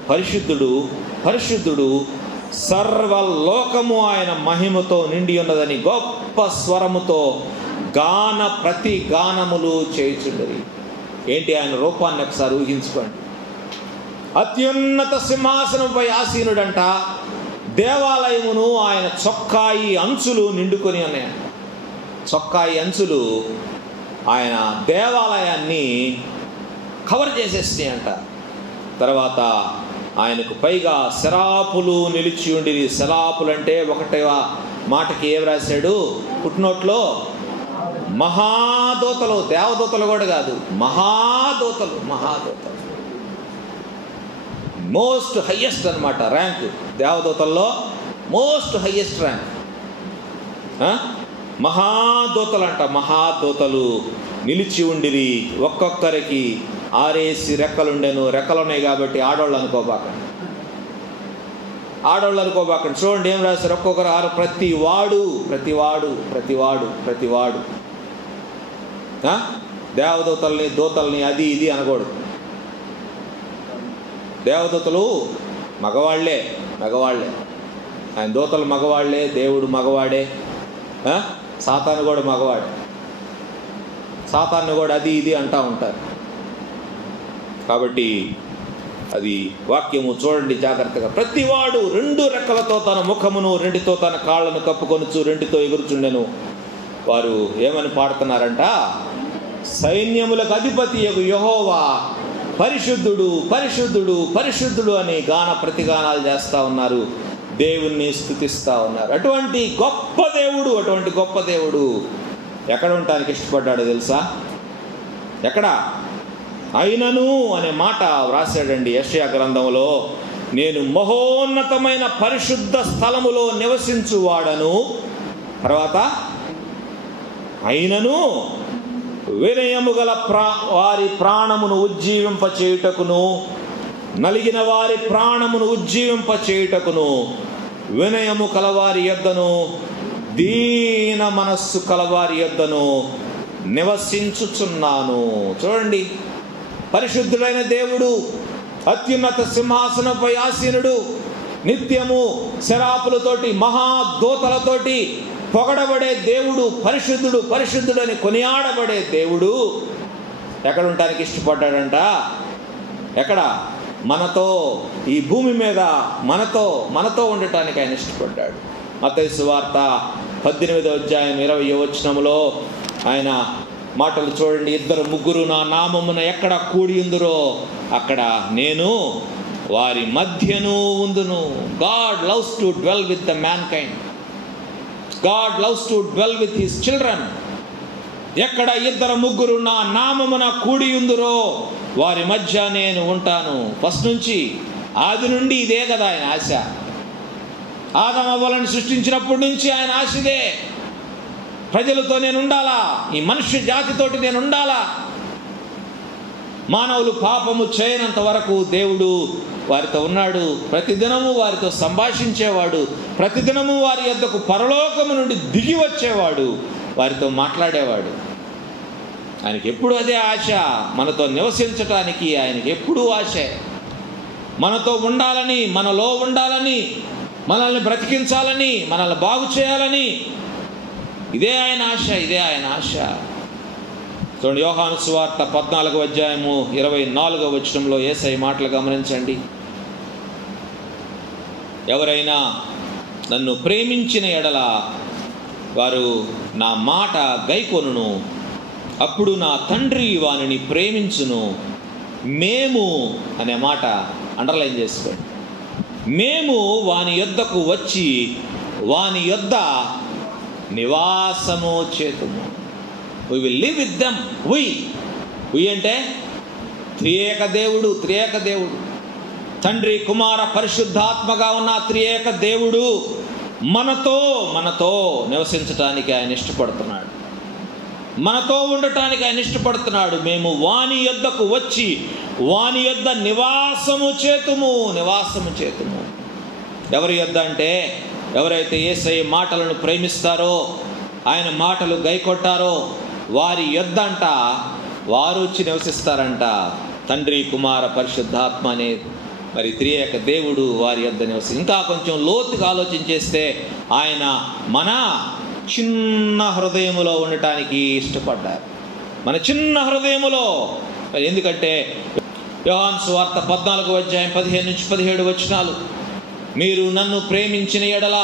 పరిశుద్ధుడు, పరిశుద్ధుడు, సర్వలోకము ఆయన మహిమతో నిండి ఉన్నదని గొప్ప స్వరముతో ప్రతి గానములు చేయుచుండరి. ఏంటి ఆయన రూపాన్ని ఒకసారి ఊహించుకోండి. అత్యున్నత సింహాసనంపై ఆసీనుడంట. దేవాలయమును ఆయన చొక్కాయి అంచులు నిండుకొని ఉన్నాయంట. చొక్కాయి అంచులు ఆయన దేవాలయాన్ని కవర్ చేసేసినాయి అంట. తర్వాత ఆయనకు పైగా శరాపులు నిలిచి ఉండి. శరాపులు అంటే ఒకటే మాటకి ఏం రాశాడు పుట్టినోట్లో? మహాదూతలు. దేవదూతలు కూడా కాదు, మహాదూతలు. మహాదూతలు మోస్ట్ హయ్యెస్ట్ అనమాట ర్యాంక్. దేవదూతల్లో మోస్ట్ హయ్యెస్ట్ ర్యాంక్ మహాదూతలు అంట. మహాదూతలు నిలిచి ఉండిరి. ఒక్కొక్కరికి 6 రెక్కలుండెను. రెక్కలున్నాయి కాబట్టి ఆడవాళ్ళు అనుకోబాకండి, ఆడవాళ్ళు అనుకోబాకండి. చూడండి ఏం రాశారు. ఒక్కొక్కరు 6. ప్రతివాడు ప్రతివాడు ప్రతివాడు ప్రతివాడు. దేవదూతల్ని దూతల్ని అది ఇది అనకూడదు. దేవదూతలు మగవాళ్లే, మగవాళ్లే. ఆయన దూతలు మగవాళ్లే, దేవుడు మగవాడే, సాతాను కూడా మగవాడే. సాతాను కూడా అది ఇది అంటూ ఉంటారు. కాబట్టి అది వాక్యము చూడండి జాగ్రత్తగా. ప్రతివాడు 2 రెక్కలతో తన ముఖమును, 2తో తన కాళ్లను కప్పుకొనుచు 2తో ఎగురుచుండెను. వారు ఏమని పాడుతున్నారంట? సైన్యములకు అధిపతియగు యెహోవా పరిశుద్ధుడు, పరిశుద్ధుడు, పరిశుద్ధుడు అని ప్రతిగానాలు చేస్తూ ఉన్నారు. దేవుణ్ణి స్తుతిస్తూ ఉన్నారు. అటువంటి గొప్ప దేవుడు, అటువంటి గొప్ప దేవుడు ఎక్కడ ఉండటానికి ఇష్టపడ్డాడో తెలుసా? ఎక్కడ? అయినను అనే మాట వ్రాసాడండి యెషయా గ్రంథంలో. నేను మహోన్నతమైన పరిశుద్ధ స్థలములో నివసించువాడను. తర్వాత అయినను వినయము గల వారి ప్రాణమును ఉజ్జీవింపచేయుటకును, నలిగిన వారి ప్రాణమును ఉజ్జీవింపచేయుటకును, వినయము కలవారి యొద్దను, దీన మనస్సు కలవారి యొద్దను నివసించుచున్నాను. చూడండి, పరిశుద్ధుడైన దేవుడు, అత్యున్నత సింహాసనంపై ఆసీనుడు, నిత్యము శరాపులతోటి మహాదూతలతోటి పొగడబడే దేవుడు, పరిశుద్ధుడు, పరిశుద్ధుడు అని కొనియాడబడే దేవుడు ఎక్కడ ఉండటానికి ఇష్టపడ్డాడంట? ఎక్కడ? మనతో, ఈ భూమి మీద మనతో ఉండటానికి ఆయన ఇష్టపడ్డాడు. మత్తయి సువార్త 18వ అధ్యాయం 20వ వచనములో ఆయన మాటలు చూడండి. 2 3 నా నామమున ఎక్కడ కూడి ఉందురో అక్కడ నేను వారి మధ్యను ఉందును. God loves to dwell with the mankind. God loves to dwell with his children. ఎక్కడ 2 3 నా నామమున కూడి ఉందురో వారి మధ్య నేను ఉంటాను. ఫస్ట్ నుంచి, ఆది నుండి ఇదే కదా ఆయన ఆశ. ఆదమవ్వలను సృష్టించినప్పటి నుంచి ఆయన ఆశ ఇదే. ప్రజలతో నేను ఉండాలా, ఈ మనుష్య జాతితోటి నేను ఉండాలా. మానవులు పాపము చేయనంత వరకు దేవుడు వారితో ఉన్నాడు. ప్రతిదినము వారితో సంభాషించేవాడు. ప్రతిదినము వారి యొద్దకు పరలోకము నుండి దిగి వచ్చేవాడు, వారితో మాట్లాడేవాడు. ఆయనకి ఎప్పుడు అదే ఆశ, మనతో నివసించటానికి ఆయనకి ఎప్పుడూ ఆశే. మనతో ఉండాలని, మనలో ఉండాలని, మనల్ని బ్రతికించాలని, మనల్ని బాగు చేయాలని. ఇదే ఆయన ఆశ, ఇదే ఆయన ఆశ. చూడండి, యోహాను సువార్త 14వ అధ్యాయము 24వ వచనంలో యేసయ్య మాటలు గమనించండి. ఎవరైనా నన్ను ప్రేమించిన ఎడల వారు నా మాట గైకొనును, అప్పుడు నా తండ్రి వానిని ప్రేమించును. మేము అనే మాట అండర్లైన్ చేసుకోండి. మేము వాని యొద్దకు వచ్చి వాని యొద్ద నివాసము చేతుము. We will live with them. We అంటే త్రియేక దేవుడు, త్రియేక దేవుడు, తండ్రి కుమార పరిశుద్ధాత్మగా ఉన్న త్రియేక దేవుడు మనతో నివసించటానికి ఆయన ఇష్టపడుతున్నాడు. మనతో ఉండటానికి ఆయన ఇష్టపడుతున్నాడు. మేము వాని యొద్దకు వచ్చి వాని యొద్ద నివాసము చేతుము. ఎవరి యొద్ద అంటే ఎవరైతే యేసయ్య మాటలను ప్రేమిస్తారో, ఆయన మాటలు గైకొట్టారో వారి యొద్ద అంట వారు వచ్చి నివసిస్తారంట. తండ్రి, కుమార, పరిశుద్ధాత్మ అనే మరి త్రియేక దేవుడు వారి యొద్ద నివసి. ఇంకా కొంచెం లోతుగా ఆలోచన చేస్తే ఆయన మన చిన్న హృదయములో ఉండటానికి ఇష్టపడ్డారు. మన చిన్న హృదయములో. ఎందుకంటే యోహాను సువార్త 14:15-17 మీరు నన్ను ప్రేమించిన ఎడల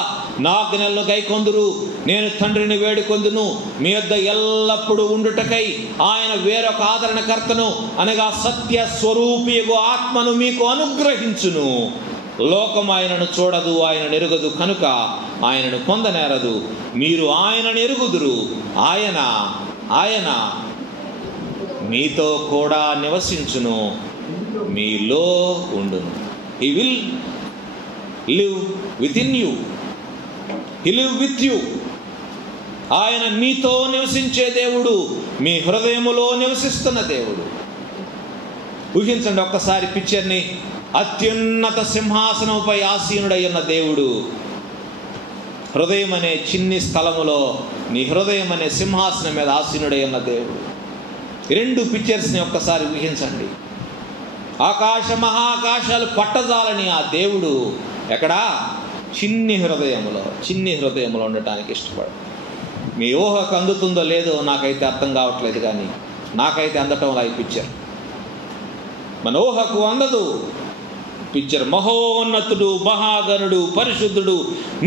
నా ఆజ్ఞలను గైకొందురు, నేను తండ్రిని వేడుకొందును, మీ యొద్ద ఎల్లప్పుడూ ఉండుటకై ఆయన వేరొక ఆదరణకర్తను అనగా సత్య స్వరూపియగు ఆత్మను మీకు అనుగ్రహించును. లోకం ఆయనను చూడదు, ఆయనను ఎరుగదు, కనుక ఆయనను పొందనేరదు. మీరు ఆయనను ఎరుగుదురు. ఆయన మీతో కూడా నివసించును, మీలో ఉండును. He will live within you. He live with you. ఆయన మీతో నివసించే దేవుడు, మీ హృదయములో నివసిస్తున్న దేవుడు. ఊహించండి ఒక్కసారి పిక్చర్ని. అత్యున్నత సింహాసనంపై ఆసీనుడై ఉన్న దేవుడు హృదయం అనే చిన్ని స్థలములో, నీ హృదయం అనే సింహాసనం మీద ఆసీనుడై ఉన్న దేవుడు. రెండు పిక్చర్స్ని ఒక్కసారి ఊహించండి. ఆకాశ మహాకాశాలు పట్టజాలని ఆ దేవుడు ఎక్కడా? చిన్ని హృదయంలో ఉండటానికి ఇష్టపడు. మీ ఊహకు అందుతుందో లేదో నాకైతే అర్థం కావట్లేదు, కానీ నాకైతే అందటంలా ఈ పిక్చర్. మన ఊహకు అందదు పిక్చర్. మహోన్నతుడు, మహాగణుడు, పరిశుద్ధుడు,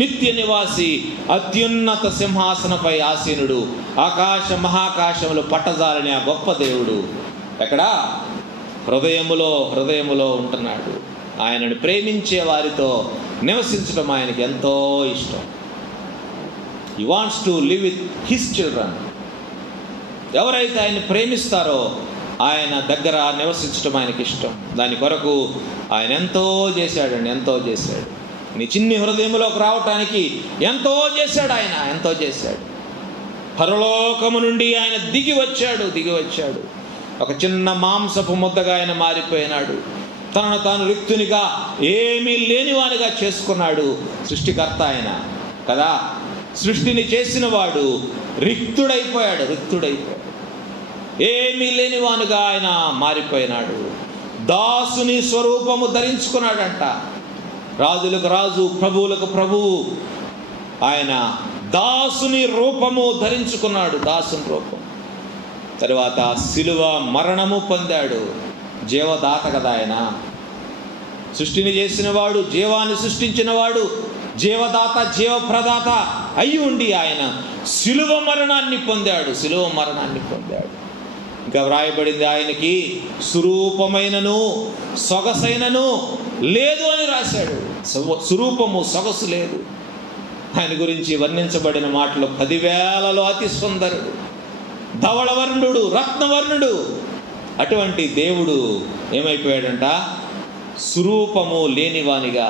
నిత్య నివాసి, అత్యున్నత సింహాసనపై ఆసీనుడు, ఆకాశ మహాకాశములు పట్టజాలని ఆ గొప్ప దేవుడు ఎక్కడా? హృదయములో ఉంటున్నాడు. ఆయనను ప్రేమించే వారితో నివసించడం ఆయనకి ఎంతో ఇష్టం. He wants to live with his children. ఎవరైతే ఆయన్ని ప్రేమిస్తారో ఆయన దగ్గర నివసించడం ఆయనకి ఇష్టం. దాని కొరకు ఆయన ఎంతో చేశాడు. నీ చిన్ని హృదయంలోకి రావటానికి ఎంతో చేశాడు. ఎంతో చేశాడు. పరలోకము నుండి ఆయన దిగి వచ్చాడు. ఒక చిన్న మాంసపు ముద్దగా ఆయన మారిపోయినాడు. తనను తాను రిక్తునిగా, ఏమీ లేనివానిగా చేసుకున్నాడు. సృష్టికర్త ఆయన కదా. సృష్టిని చేసిన వాడు రిక్తుడైపోయాడు. ఏమీ లేనివానుగా ఆయన మారిపోయినాడు. దాసుని స్వరూపము ధరించుకున్నాడంట. రాజులకు రాజు, ప్రభువులకు ప్రభువు. ఆయన దాసుని రూపము ధరించుకున్నాడు. దాసుని రూపం. తరువాత శిలువ మరణము పొందాడు. జీవదాత కదా ఆయన. సృష్టిని చేసినవాడు, జీవాన్ని సృష్టించినవాడు, జీవదాత, జీవప్రదాత అయి ఉండి ఆయన శిలువ మరణాన్ని పొందాడు. ఇంకా వ్రాయబడింది, ఆయనకి స్వరూపమైనను సొగసైనను లేదు అని రాశాడు. స్వరూపము, సొగసు లేదు. ఆయన గురించి వర్ణించబడిన మాటలు 10,000లో అతి సుందరుడు, ధవళవర్ణుడు, రత్నవర్ణుడు. అటువంటి దేవుడు ఏమైపోయాడంట? స్వరూపము లేనివానిగా,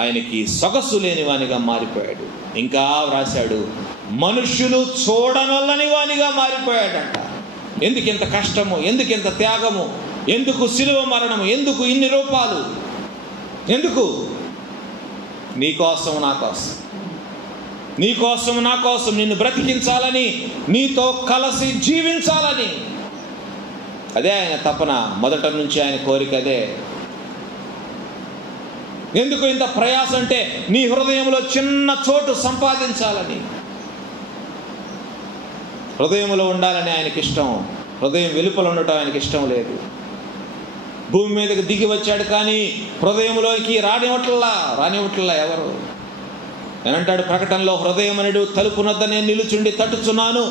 ఆయనకి సొగసు లేనివానిగా మారిపోయాడు. ఇంకా రాశాడు, మనుష్యులు చూడనొల్లని వానిగా మారిపోయాడంట. ఎందుకు ఇంత కష్టము? ఎందుకు ఇంత త్యాగము? ఎందుకు శిలువ మరణము? ఎందుకు ఇన్ని రూపాలు? ఎందుకు? నీకోసం, నా కోసం నిన్ను బ్రతికించాలని, నీతో కలిసి జీవించాలని. అదే ఆయన తపన. మొదట నుంచి ఆయన కోరిక అదే. ఎందుకు ఇంత ప్రయాస అంటే నీ హృదయంలో చిన్న చోటు సంపాదించాలని, హృదయంలో ఉండాలని ఆయనకి ఇష్టం. హృదయం వెలుపల ఉండటం ఆయనకి ఇష్టం లేదు. భూమి మీదకి దిగి వచ్చాడు, కానీ హృదయంలోకి రానివ్వట్లా ఎవరు. ఏనంటాడు ప్రకటనలో, హృదయం అనేడు తలుపు నద్ద నేను నిలుచుండి తట్టుచున్నాను,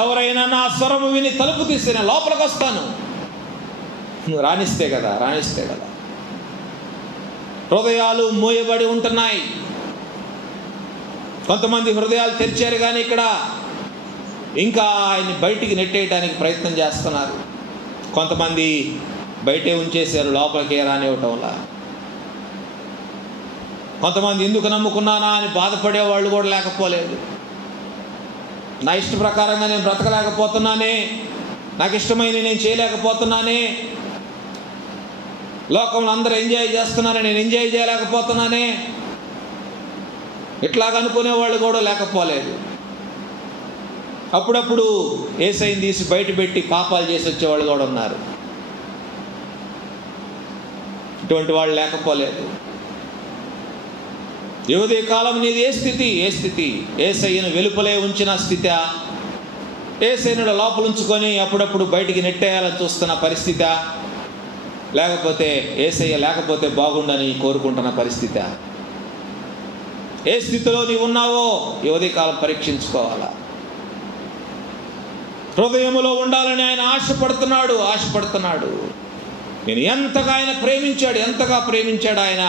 ఎవరైనా నా స్వరము విని తలుపు తీస్తే నేను లోపలికి వస్తాను. నువ్వు రాణిస్తే కదా. హృదయాలు మూయబడి ఉంటున్నాయి. కొంతమంది హృదయాలు తెరిచారు, కానీ ఇక్కడ ఇంకా ఆయన్ని బయటికి నెట్టేయడానికి ప్రయత్నం చేస్తున్నారు. కొంతమంది బయటే ఉంచేశారు, లోపలికి రానివ్వటంలా. కొంతమంది ఎందుకు నమ్ముకున్నానా అని బాధపడే వాళ్ళు కూడా లేకపోలేదు. నా ఇష్ట ప్రకారంగా నేను బ్రతకలేకపోతున్నానే, నాకు ఇష్టమైన నేను చేయలేకపోతున్నానే, లోకంలో అందరూ ఎంజాయ్ చేస్తున్నారని నేను ఎంజాయ్ చేయలేకపోతున్నానే, ఇట్లాగ అనుకునేవాళ్ళు కూడా లేకపోలేదు. అప్పుడప్పుడు యేసయ్యని తీసి బయట పెట్టి పాపాలు చేసి వచ్చేవాళ్ళు కూడా ఉన్నారు. ఇటువంటి వాళ్ళు లేకపోలేదు. యువదీ కాలం నీది ఏ స్థితి? యేసయ్యను వెలుపలే ఉంచిన స్థితి, యేసయ్యను లోపల ఉంచుకొని అప్పుడప్పుడు బయటికి నెట్టేయాలని చూస్తున్న పరిస్థితి, లేకపోతే యేసయ్య లేకపోతే బాగుండని కోరుకుంటున్న పరిస్థితి? ఏ స్థితిలో నీవు ఉన్నావో యువదీ కాలం పరీక్షించుకోవాలా. హృదయములో ఉండాలని ఆయన ఆశపడుతున్నాడు. నేను ఎంతగా ప్రేమించాడు ఆయన.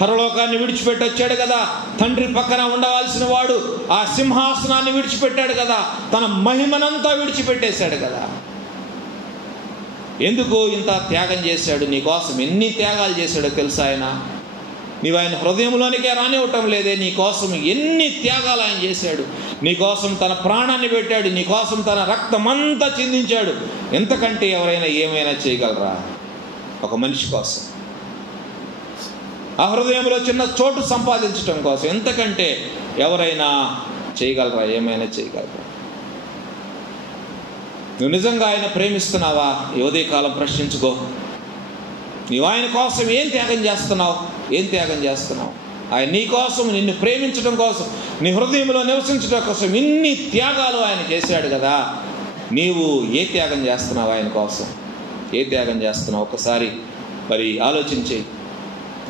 పరలోకాన్ని విడిచిపెట్టి వచ్చాడు కదా, తండ్రి పక్కన ఉండవలసిన వాడు ఆ సింహాసనాన్ని విడిచిపెట్టాడు కదా, తన మహిమనంతా విడిచిపెట్టేశాడు కదా. ఎందుకు ఇంత త్యాగం చేశాడు నీ కోసం? ఎన్ని త్యాగాలు చేశాడో తెలుసా ఆయన? నీవు ఆయన హృదయంలోనికే రానివ్వటం లేదే. నీ కోసం ఎన్ని త్యాగాలు ఆయన చేశాడు. నీ కోసం తన ప్రాణాన్ని పెట్టాడు, నీ కోసం తన రక్తమంతా చిందించాడు. ఎంతకంటే ఎవరైనా ఏమైనా చేయగలరా ఒక మనిషి కోసం? ఆ హృదయంలో చిన్న చోటు సంపాదించడం కోసం ఎంతకంటే ఎవరైనా చేయగలరా? ఏమైనా చేయగలరా? నువ్వు నిజంగా ఆయన ప్రేమిస్తున్నావా? ఈ ఉదయకాలం ప్రశ్నించుకో. నీవు ఆయన కోసం ఏం త్యాగం చేస్తున్నావు? ఆయన నీ కోసం, నిన్ను ప్రేమించడం కోసం, నీ హృదయంలో నివసించడం కోసం ఇన్ని త్యాగాలు ఆయన చేశాడు కదా. నీవు ఏ త్యాగం చేస్తున్నావు ఆయన కోసం? ఏ త్యాగం చేస్తున్నావు? ఒకసారి మరి ఆలోచించి.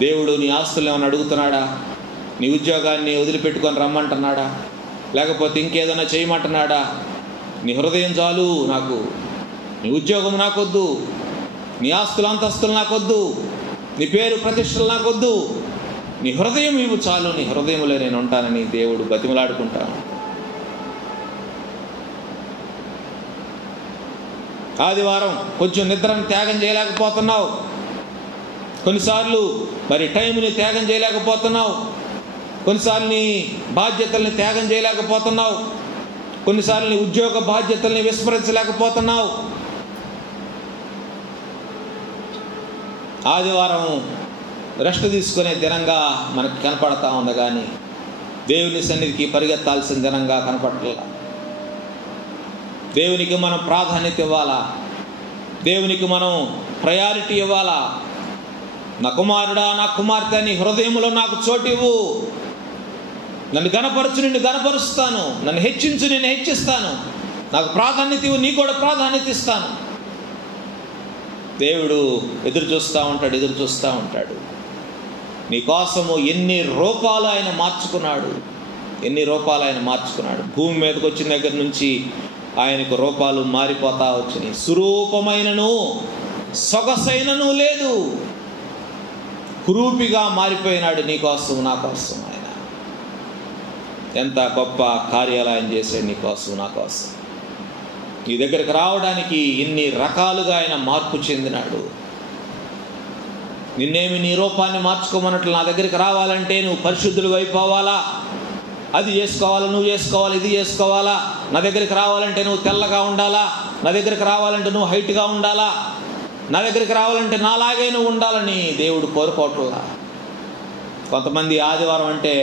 దేవుడు నీ ఆస్తులు ఏమైనా అడుగుతున్నాడా? నీ ఉద్యోగాన్ని వదిలిపెట్టుకొని రమ్మంటున్నాడా? లేకపోతే ఇంకేదైనా చేయమంటున్నాడా? నీ హృదయం చాలు నాకు, నీ ఉద్యోగం నాకొద్దు, నీ ఆస్తులు అంతస్తులు నాకొద్దు, నీ పేరు ప్రతిష్టలు నాకొద్దు, నీ హృదయం ఇవ్వు చాలు, నీ హృదయంలో నేను ఉంటానని దేవుడు బతిమలాడుకుంటాను. ఆదివారం కొంచెం నిద్రను త్యాగం చేయలేకపోతున్నావు, కొన్నిసార్లు మరి టైంని త్యాగం చేయలేకపోతున్నావు, కొన్నిసార్లు నీ బాధ్యతల్ని త్యాగం చేయలేకపోతున్నావు, కొన్నిసార్లు నీ ఉద్యోగ బాధ్యతల్ని విస్మరించలేకపోతున్నావు. ఆదివారం రెస్ట్ తీసుకునే దినంగా మనకు కనపడతా ఉంది, కానీ దేవుని సన్నిధికి పరిగెత్తాల్సిన దినంగా కనపడట్లా. దేవునికి మనం ప్రాధాన్యత ఇవ్వాలా, దేవునికి మనం ప్రయారిటీ ఇవ్వాలా. నా కుమారుడా, నా కుమార్తె, నీ హృదయంలో నాకు చోటు ఇవ్వు. నన్ను గణపరచు, నిన్ను గణపరుస్తాను. నన్ను హెచ్చించు, నేను హెచ్చిస్తాను. నాకు ప్రాధాన్యత ఇవ్వు, నీకు కూడా ప్రాధాన్యత ఇస్తాను. దేవుడు ఎదురు చూస్తూ ఉంటాడు. నీ కోసము ఎన్ని రూపాలు ఆయన మార్చుకున్నాడు. భూమి మీదకి వచ్చిన దగ్గర నుంచి ఆయనకు రూపాలు మారిపోతా వచ్చినాయి. సురూపమైనను సొగసైనను లేదు, కురూపిగా మారిపోయినాడు నీ కోసం, నా కోసం. ఆయన ఎంత గొప్ప కార్యాలు ఆయన చేశాడు నీ కోసం, నా కోసం. నీ దగ్గరికి రావడానికి ఎన్ని రకాలుగా ఆయన మార్పు చెందినాడు. నిన్నేమి నీ రూపాన్ని మార్చుకోమన్నట్లు నా దగ్గరికి రావాలంటే నువ్వు పరిశుద్ధులు అయిపోవాలా, అది చేసుకోవాలా, నువ్వు చేసుకోవాలి, ఇది చేసుకోవాలా. నా దగ్గరికి రావాలంటే నువ్వు తెల్లగా ఉండాలా, నా దగ్గరికి రావాలంటే నువ్వు హైట్గా ఉండాలా, నా దగ్గరికి రావాలంటే నాలాగే నువ్వు ఉండాలని దేవుడు కోరుకోవట్లా. కొంతమంది ఆదివారం అంటే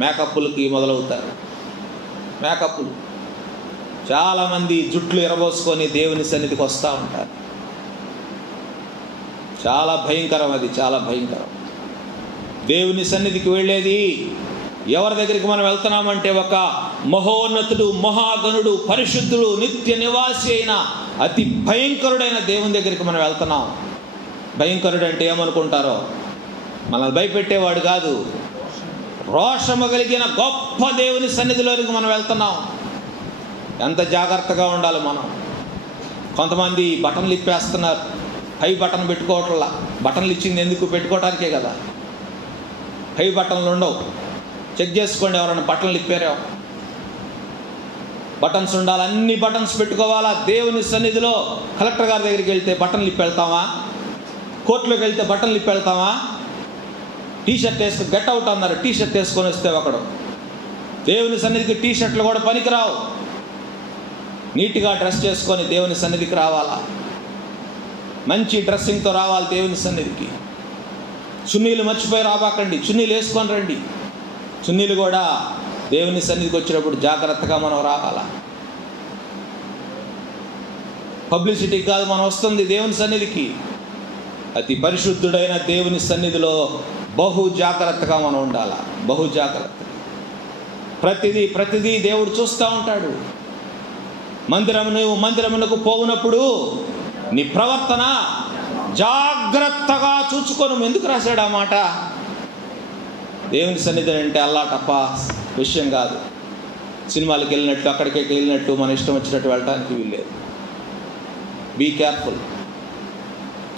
మేకప్లకి మొదలవుతారు. మేకప్లు చాలామంది జుట్లు ఎరబోసుకొని దేవుని సన్నిధికి వస్తూ ఉంటారు. చాలా భయంకరం, అది చాలా భయంకరం. దేవుని సన్నిధికి వెళ్ళేది ఎవరి దగ్గరికి మనం వెళ్తున్నామంటే ఒక మహోన్నతుడు, మహాగణుడు, పరిశుద్ధుడు, నిత్య నివాసి అయిన అతి భయంకరుడైన దేవుని దగ్గరికి మనం వెళ్తున్నాం. భయంకరుడు అంటే ఏమనుకుంటారో, మనల్ని భయపెట్టేవాడు కాదు, రోషము కలిగిన గొప్ప దేవుని సన్నిధిలోనికి మనం వెళ్తున్నాం. ఎంత జాగ్రత్తగా ఉండాలి మనం. కొంతమంది బటన్లు ఇప్పేస్తున్నారు, హై బటన్ పెట్టుకోవట్లా. బటన్లు ఇచ్చింది ఎందుకు? పెట్టుకోవటానికే కదా. హై బటన్లు ఉండవు. చెక్ చేసుకోండి, ఎవరైనా బటన్లు ఇప్పారో. బటన్స్ ఉండాలి, అన్ని బటన్స్ పెట్టుకోవాలా. దేవుని సన్నిధిలో కలెక్టర్ గారి దగ్గరికి వెళ్తే బటన్లు ఇప్పెళ్తామా? కోర్టులోకి వెళ్తే బటన్లు ఇప్పెళ్తామా? టీషర్ట్ వేసుకుని గెట్ అవుట్ అన్నారు, టీషర్ట్ వేసుకొని వస్తే ఒకడు. దేవుని సన్నిధికి టీషర్ట్లు కూడా పనికిరావు. నీట్గా డ్రెస్ చేసుకొని దేవుని సన్నిధికి రావాలా, మంచి డ్రెస్సింగ్తో రావాలి దేవుని సన్నిధికి. చున్నీలు మర్చిపోయి రాబాకండి, చున్నీలు వేసుకొని రండి. చున్నీలు కూడా దేవుని సన్నిధికి వచ్చినప్పుడు జాగ్రత్తగా మనం రావాలా. పబ్లిసిటీ కాదు మనం వస్తుంది దేవుని సన్నిధికి. అతి పరిశుద్ధుడైన దేవుని సన్నిధిలో బహు జాగ్రత్తగా మనం ఉండాలా, బహు జాగ్రత్త. ప్రతిదీ దేవుడు చూస్తూ ఉంటాడు. మందిరమునకు పోవునప్పుడు నీ ప్రవర్తన జాగ్రత్తగా చూచుకోను. ఎందుకు రాశాడు ఆ మాట? దేవుని సన్నిధి అంటే అల్లాటప్ప విషయం కాదు. సినిమాలకు వెళ్ళినట్టు, అక్కడికి వెళ్ళినట్టు మన ఇష్టం వచ్చినట్టు వెళ్ళటానికి వీల్లేదు. Be careful.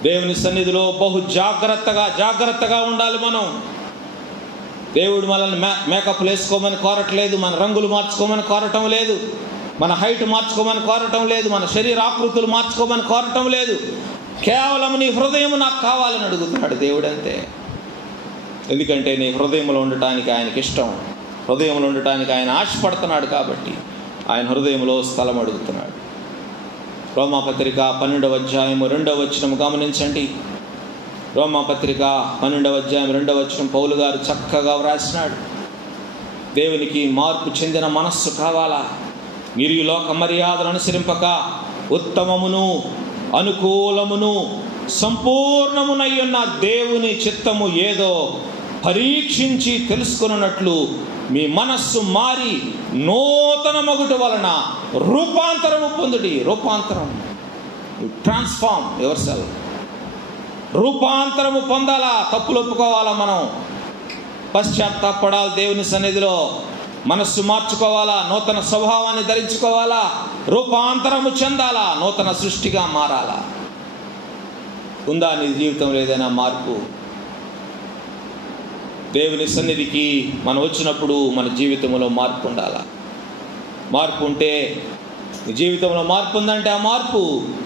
దేవుని సన్నిధిలో బహు జాగ్రత్తగా ఉండాలి మనం. దేవుడు మనల్ని మేకప్లు వేసుకోమని కోరట్లేదు, మన రంగులు మార్చుకోమని కోరటం లేదు, మన హైట్ మార్చుకోమని కోరటం లేదు, మన శరీర ఆకృతులు మార్చుకోమని కోరటం లేదు. కేవలం నీ హృదయం నాకు కావాలని అడుగుతున్నాడు దేవుడు, అంతే. ఎందుకంటే నీ హృదయంలో ఉండటానికి ఆయనకి ఇష్టం, హృదయంలో ఉండటానికి ఆయన ఆశపడుతున్నాడు. కాబట్టి ఆయన హృదయంలో స్థలం అడుగుతున్నాడు. రోమాపత్రిక 12వ అధ్యాయం 2వ వచనం గమనించండి. రోమాపత్రిక 12వ అధ్యాయం 2వ వచనం పౌలు గారు చక్కగా వ్రాసినాడు. దేవునికి మార్పు చెందిన మనస్సు కావాలా. మీరు ఈ లోక మర్యాదను అనుసరింపక ఉత్తమమును అనుకూలమును సంపూర్ణమునయ్యున్న దేవుని చిత్తము ఏదో పరీక్షించి తెలుసుకున్నట్లు మీ మనస్సు మారి నూతన మగుట వలన రూపాంతరము పొందుడి. రూపాంతరం, ట్రాన్స్ఫార్మ్ యువర్ సెల్ఫ్. రూపాంతరము పొందాలా, తప్పులు ఒప్పుకోవాలా, మనం పశ్చాత్తాపడాలి దేవుని సన్నిధిలో, మనస్సు మార్చుకోవాలా, నూతన స్వభావాన్ని ధరించుకోవాలా, రూపాంతరము చెందాలా, నూతన సృష్టిగా మారాలా. ఉందా నీ జీవితంలో ఏదైనా మార్పు? దేవుని సన్నిధికి మనం వచ్చినప్పుడు మన జీవితంలో మార్పు ఉండాలా. మార్పు ఉంటే నీ జీవితంలో మార్పు ఉందంటే ఆ మార్పు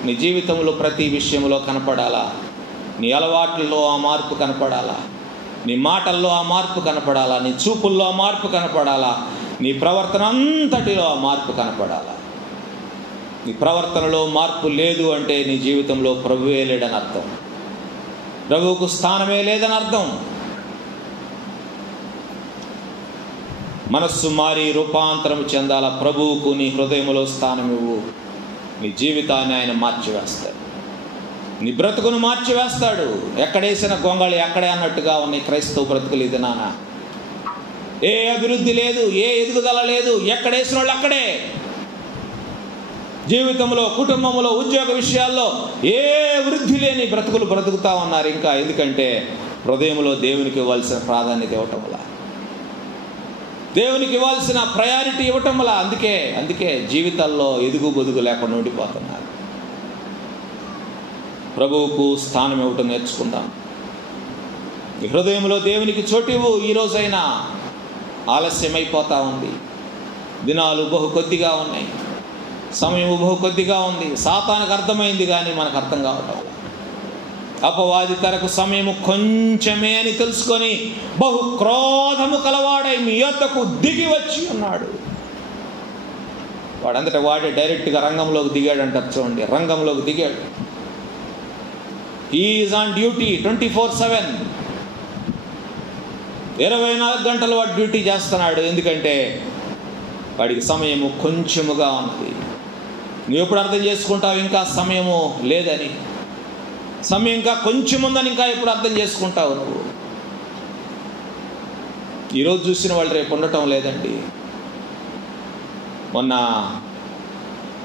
నీ జీవితంలో ప్రతి విషయంలో కనపడాలా. నీ అలవాట్లలో ఆ మార్పు కనపడాలా, నీ మాటల్లో ఆ మార్పు కనపడాలా, నీ చూపుల్లో ఆ మార్పు కనపడాలా, నీ ప్రవర్తన అంతటిలో ఆ మార్పు కనపడాలా. నీ ప్రవర్తనలో మార్పు లేదు అంటే నీ జీవితంలో ప్రభువే లేడని అర్థం, ప్రభువుకు స్థానమే లేదని అర్థం. మనస్సు మారి రూపాంతరం చెందాల. ప్రభువుకు నీ హృదయంలో స్థానం ఇవ్వు. నీ జీవితాన్ని ఆయన మార్చివేస్తాడు, నీ బ్రతుకును మార్చివేస్తాడు. ఎక్కడేసిన గొంగళి అక్కడే అన్నట్టుగా ఉన్నాయి క్రైస్తవ బ్రతుకులు. ఇది నాన్న, ఏ అభివృద్ధి లేదు, ఏ ఎదుగుదల లేదు, ఎక్కడేసిన వాళ్ళు అక్కడే. జీవితంలో, కుటుంబంలో, ఉద్యోగ విషయాల్లో ఏ వృద్ధి లేని బ్రతుకులు బ్రతుకుతా ఉన్నారు ఇంకా. ఎందుకంటే హృదయంలో దేవునికి ఇవ్వాల్సిన ప్రాధాన్యత ఇవ్వటం వల్ల, దేవునికి ఇవ్వాల్సిన ప్రయారిటీ ఇవ్వటం వల్ల అందుకే జీవితాల్లో ఎదుగు బొదుగు లేకుండా ఉండిపోతున్నారు. ప్రభువుకు స్థానం ఇవ్వటం నేర్చుకుందాం. ఈ హృదయంలో దేవునికి చోటివ్వు. ఈరోజైనా ఆలస్యమైపోతూ ఉంది. దినాలు బహు కొద్దిగా ఉన్నాయి, సమయం బహు కొద్దిగా ఉంది. సాతానికి అర్థమైంది కానీ మనకు అర్థం కావటం. అపవాది తనకు సమయము కొంచెమే అని తెలుసుకొని బహు క్రోధము కలవాడై మీ యొద్దకు దిగి వచ్చి ఉన్నాడు. వాడంతటా వాడే డైరెక్ట్గా రంగంలోకి దిగాడు అంటారు చూడండి. రంగంలోకి దిగాడు. He is on duty 24/7. 24 గంటలు వాడు డ్యూటీ చేస్తున్నాడు. ఎందుకంటే వాడికి సమయము కొంచెముగా ఉంది. నువ్వు ఎప్పుడు అర్థం చేసుకుంటావు ఇంకా సమయము లేదని? సమయం ఇంకా కొంచెం ఉందని ఇంకా ఎప్పుడు అర్థం చేసుకుంటావు నువ్వు? ఈరోజు చూసిన వాళ్ళు రేపు ఉండటం లేదండి. మొన్న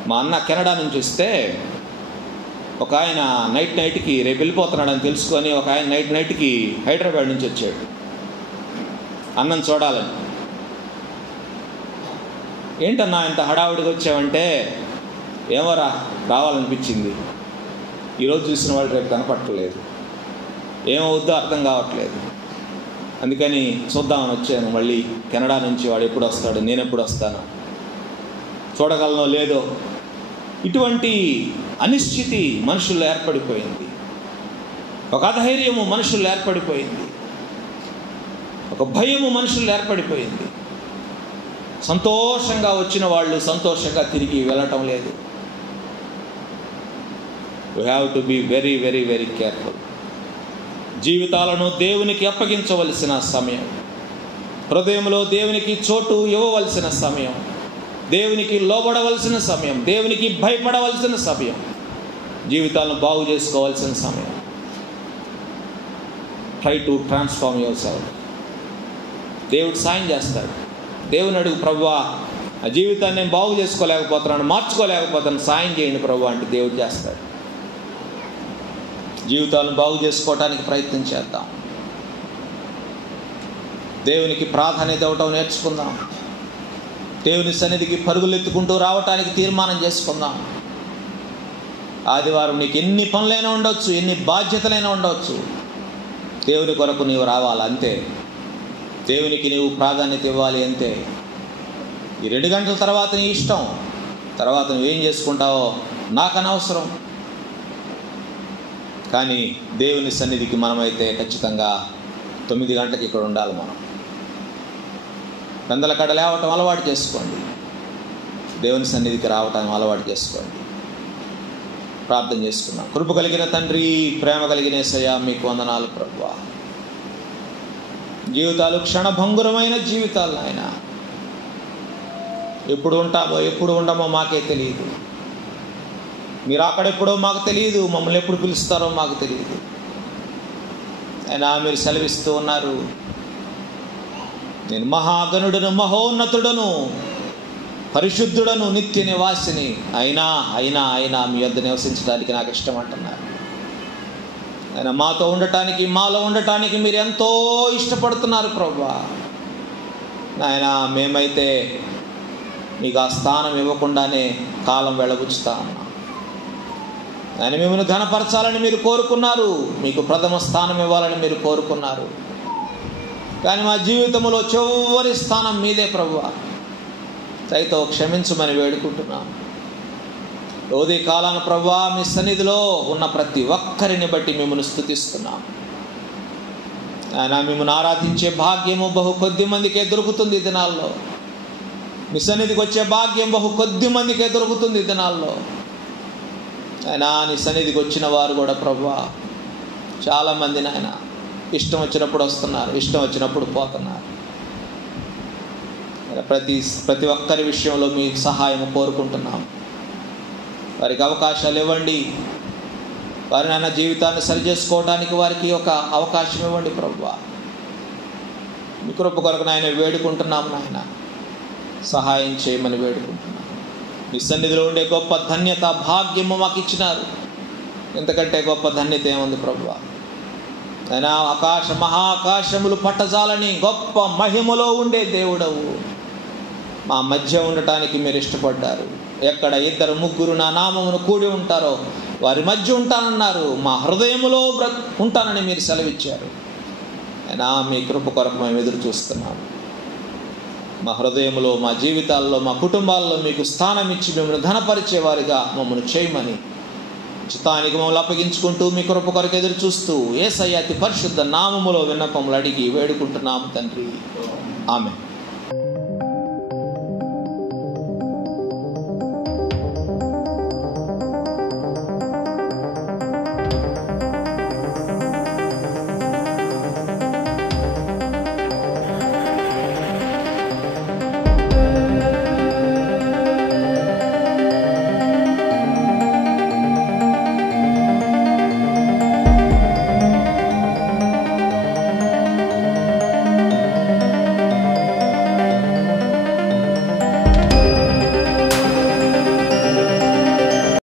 మా అన్న కెనడా నుంచి వస్తే ఒక ఆయన నైట్కి రేపు వెళ్ళిపోతున్నాడని తెలుసుకొని ఒక ఆయన నైట్కి హైదరాబాద్ నుంచి వచ్చాడు అన్నం చూడాలని. ఏంటన్నా ఇంత హడావుడిగా వచ్చావంటే, ఏమోరా రావాలనిపించింది. ఈరోజు చూసిన వాళ్ళు రేపు కనపట్టలేదు, ఏమవుద్దో అర్థం కావట్లేదు, అందుకని చూద్దామని వచ్చాను. మళ్ళీ కెనడా నుంచి వాడు ఎప్పుడు వస్తాడు, నేను ఎప్పుడు వస్తాను, చూడగలనో లేదో. ఇటువంటి అనిశ్చితి మనుషుల్లో ఏర్పడిపోయింది. ఒక అధైర్యము మనుషుల్లో ఏర్పడిపోయింది. ఒక భయము మనుషుల్లో ఏర్పడిపోయింది. సంతోషంగా వచ్చిన వాళ్ళు సంతోషంగా తిరిగి వెళ్ళటం లేదు. We have to be very very very careful. జీవితాలను దేవునికి అప్పగించవలసిన సమయం, హృదయంలో దేవునికి చోటు ఇవ్వవలసిన సమయం, దేవునికి లోబడవలసిన సమయం, దేవునికి భయపడవలసిన సమయం, జీవితాలను బాగు చేసుకోవాల్సిన సమయం. Try to transform your self. దేవుడు సాయం చేస్తాడు. దేవుని అడుగు, ప్రభువా ఆ జీవితాన్ని నేను బాగు చేసుకోలేకపోతున్నాను, మార్చుకోలేకపోతాను, సాయం చేయండి ప్రభువా అంటే దేవుడు చేస్తాడు. జీవితాలను బాగు చేసుకోవడానికి ప్రయత్నం చేద్దాం. దేవునికి ప్రాధాన్యత ఇవ్వటం నేర్చుకుందాం. దేవుని సన్నిధికి పరుగులెత్తుకుంటూ రావటానికి తీర్మానం చేసుకుందాం. ఆదివారం నీకు ఎన్ని పనులైనా ఉండవచ్చు, ఎన్ని బాధ్యతలైనా ఉండవచ్చు, దేవుని కొరకు నీవు రావాలి అంతే. దేవునికి నీవు ప్రాధాన్యత ఇవ్వాలి అంతే. ఈ 2 గంటల తర్వాత నీ ఇష్టం, తర్వాత నువ్వేం చేసుకుంటావో నాకు అనవసరం. కానీ దేవుని సన్నిధికి మనమైతే ఖచ్చితంగా 9 గంటలకు ఇక్కడ ఉండాలి. మనం పెందల కడ లేవటం అలవాటు చేసుకోండి. దేవుని సన్నిధికి రావటం అలవాటు చేసుకోండి. ప్రార్థన చేసుకున్నాం. కృప కలిగిన తండ్రి, ప్రేమ కలిగిన యేసయ్యా, మీకు వందనాలు ప్రభువా. జీవితాలు క్షణభంగురమైన జీవితాలు ఆయన. ఎప్పుడు ఉంటామో ఎప్పుడు ఉండమో మాకే తెలియదు. మీరు అక్కడెప్పుడో మాకు తెలియదు, మమ్మల్ని ఎప్పుడు పిలుస్తారో మాకు తెలియదు. అయినా మీరు సెలవిస్తూ ఉన్నారు, నేను మహాగణుడను, మహోన్నతుడను, పరిశుద్ధుడను, నిత్య నివాసిని, అయినా మీ యొద్ద నివసించడానికి నాకు ఇష్టం అంటున్నారు. ఆయన మాతో ఉండటానికి, మాలో ఉండటానికి మీరు ఎంతో ఇష్టపడుతున్నారు ప్రభువా. ఆయన మేమైతే మీకు ఆ స్థానం ఇవ్వకుండానే కాలం వెళ్ళబుచ్చుతా ఉన్నాం. ఆయన మిమ్మల్ని ఘనపరచాలని మీరు కోరుకున్నారు, మీకు ప్రథమ స్థానం ఇవ్వాలని మీరు కోరుకున్నారు. కానీ మా జీవితంలో చివరి స్థానం మీదే ప్రభువా. దయతో క్షమించమని వేడుకుంటున్నాం. ఉదయ కాలాన ప్రభువా, మీ సన్నిధిలో ఉన్న ప్రతి ఒక్కరిని బట్టి మిమ్మల్ని స్తుతిస్తున్నాం. ఆయన మిమ్మల్ని ఆరాధించే భాగ్యము బహు కొద్ది మందికే దొరుకుతుంది ఈ దినాల్లో. మీ సన్నిధికి వచ్చే భాగ్యం బహు కొద్ది మందికే దొరుకుతుంది ఈ దినాల్లో. ఆయన నీ సన్నిధికి వచ్చిన వారు కూడా ప్రభువా చాలామంది నాయన ఇష్టం వచ్చినప్పుడు వస్తున్నారు, ఇష్టం వచ్చినప్పుడు పోతున్నారు. ప్రతి ఒక్కరి విషయంలో మీ సహాయం కోరుకుంటున్నాం. వారికి అవకాశాలు ఇవ్వండి. వారి నాన్న జీవితాన్ని సరిచేసుకోవడానికి వారికి ఒక అవకాశం ఇవ్వండి ప్రభువా. మీ కృప కొరకు నాయన వేడుకుంటున్నాము. నాయన సహాయం చేయమని వేడుకుంటున్నాం. మీ సన్నిధిలో ఉండే గొప్ప ధన్యత, భాగ్యము మాకు ఇచ్చినారు. ఎంతకంటే గొప్ప ధన్యత ఏముంది ప్రభువా. అయినా మహాకాశములు పట్టజాలని గొప్ప మహిమలో ఉండే దేవుడవు. మా మధ్య ఉండటానికి మీరు ఇష్టపడ్డారు. ఎక్కడ 2, 3 నా నామమును కూడి ఉంటారో వారి మధ్య ఉంటానన్నారు. మా హృదయములో ఉంటానని మీరు సెలవిచ్చారు. అయినా మీ కృప కొరకు మేము ఎదురు చూస్తున్నాము. మా హృదయంలో, మా జీవితాల్లో, మా కుటుంబాల్లో మీకు స్థానం ఇచ్చి మిమ్మల్ని ఘనపరిచేవారిగా మమ్మల్ని చేయమని చిత్తానికి మమ్మల్ని అప్పగించుకుంటూ మీ కృప కొరకు ఎదురు చూస్తూ యేసయ్య అతి పరిశుద్ధ నామములో విన్నపములు అడిగి వేడుకుంటున్నాము తండ్రి. ఆమేన్.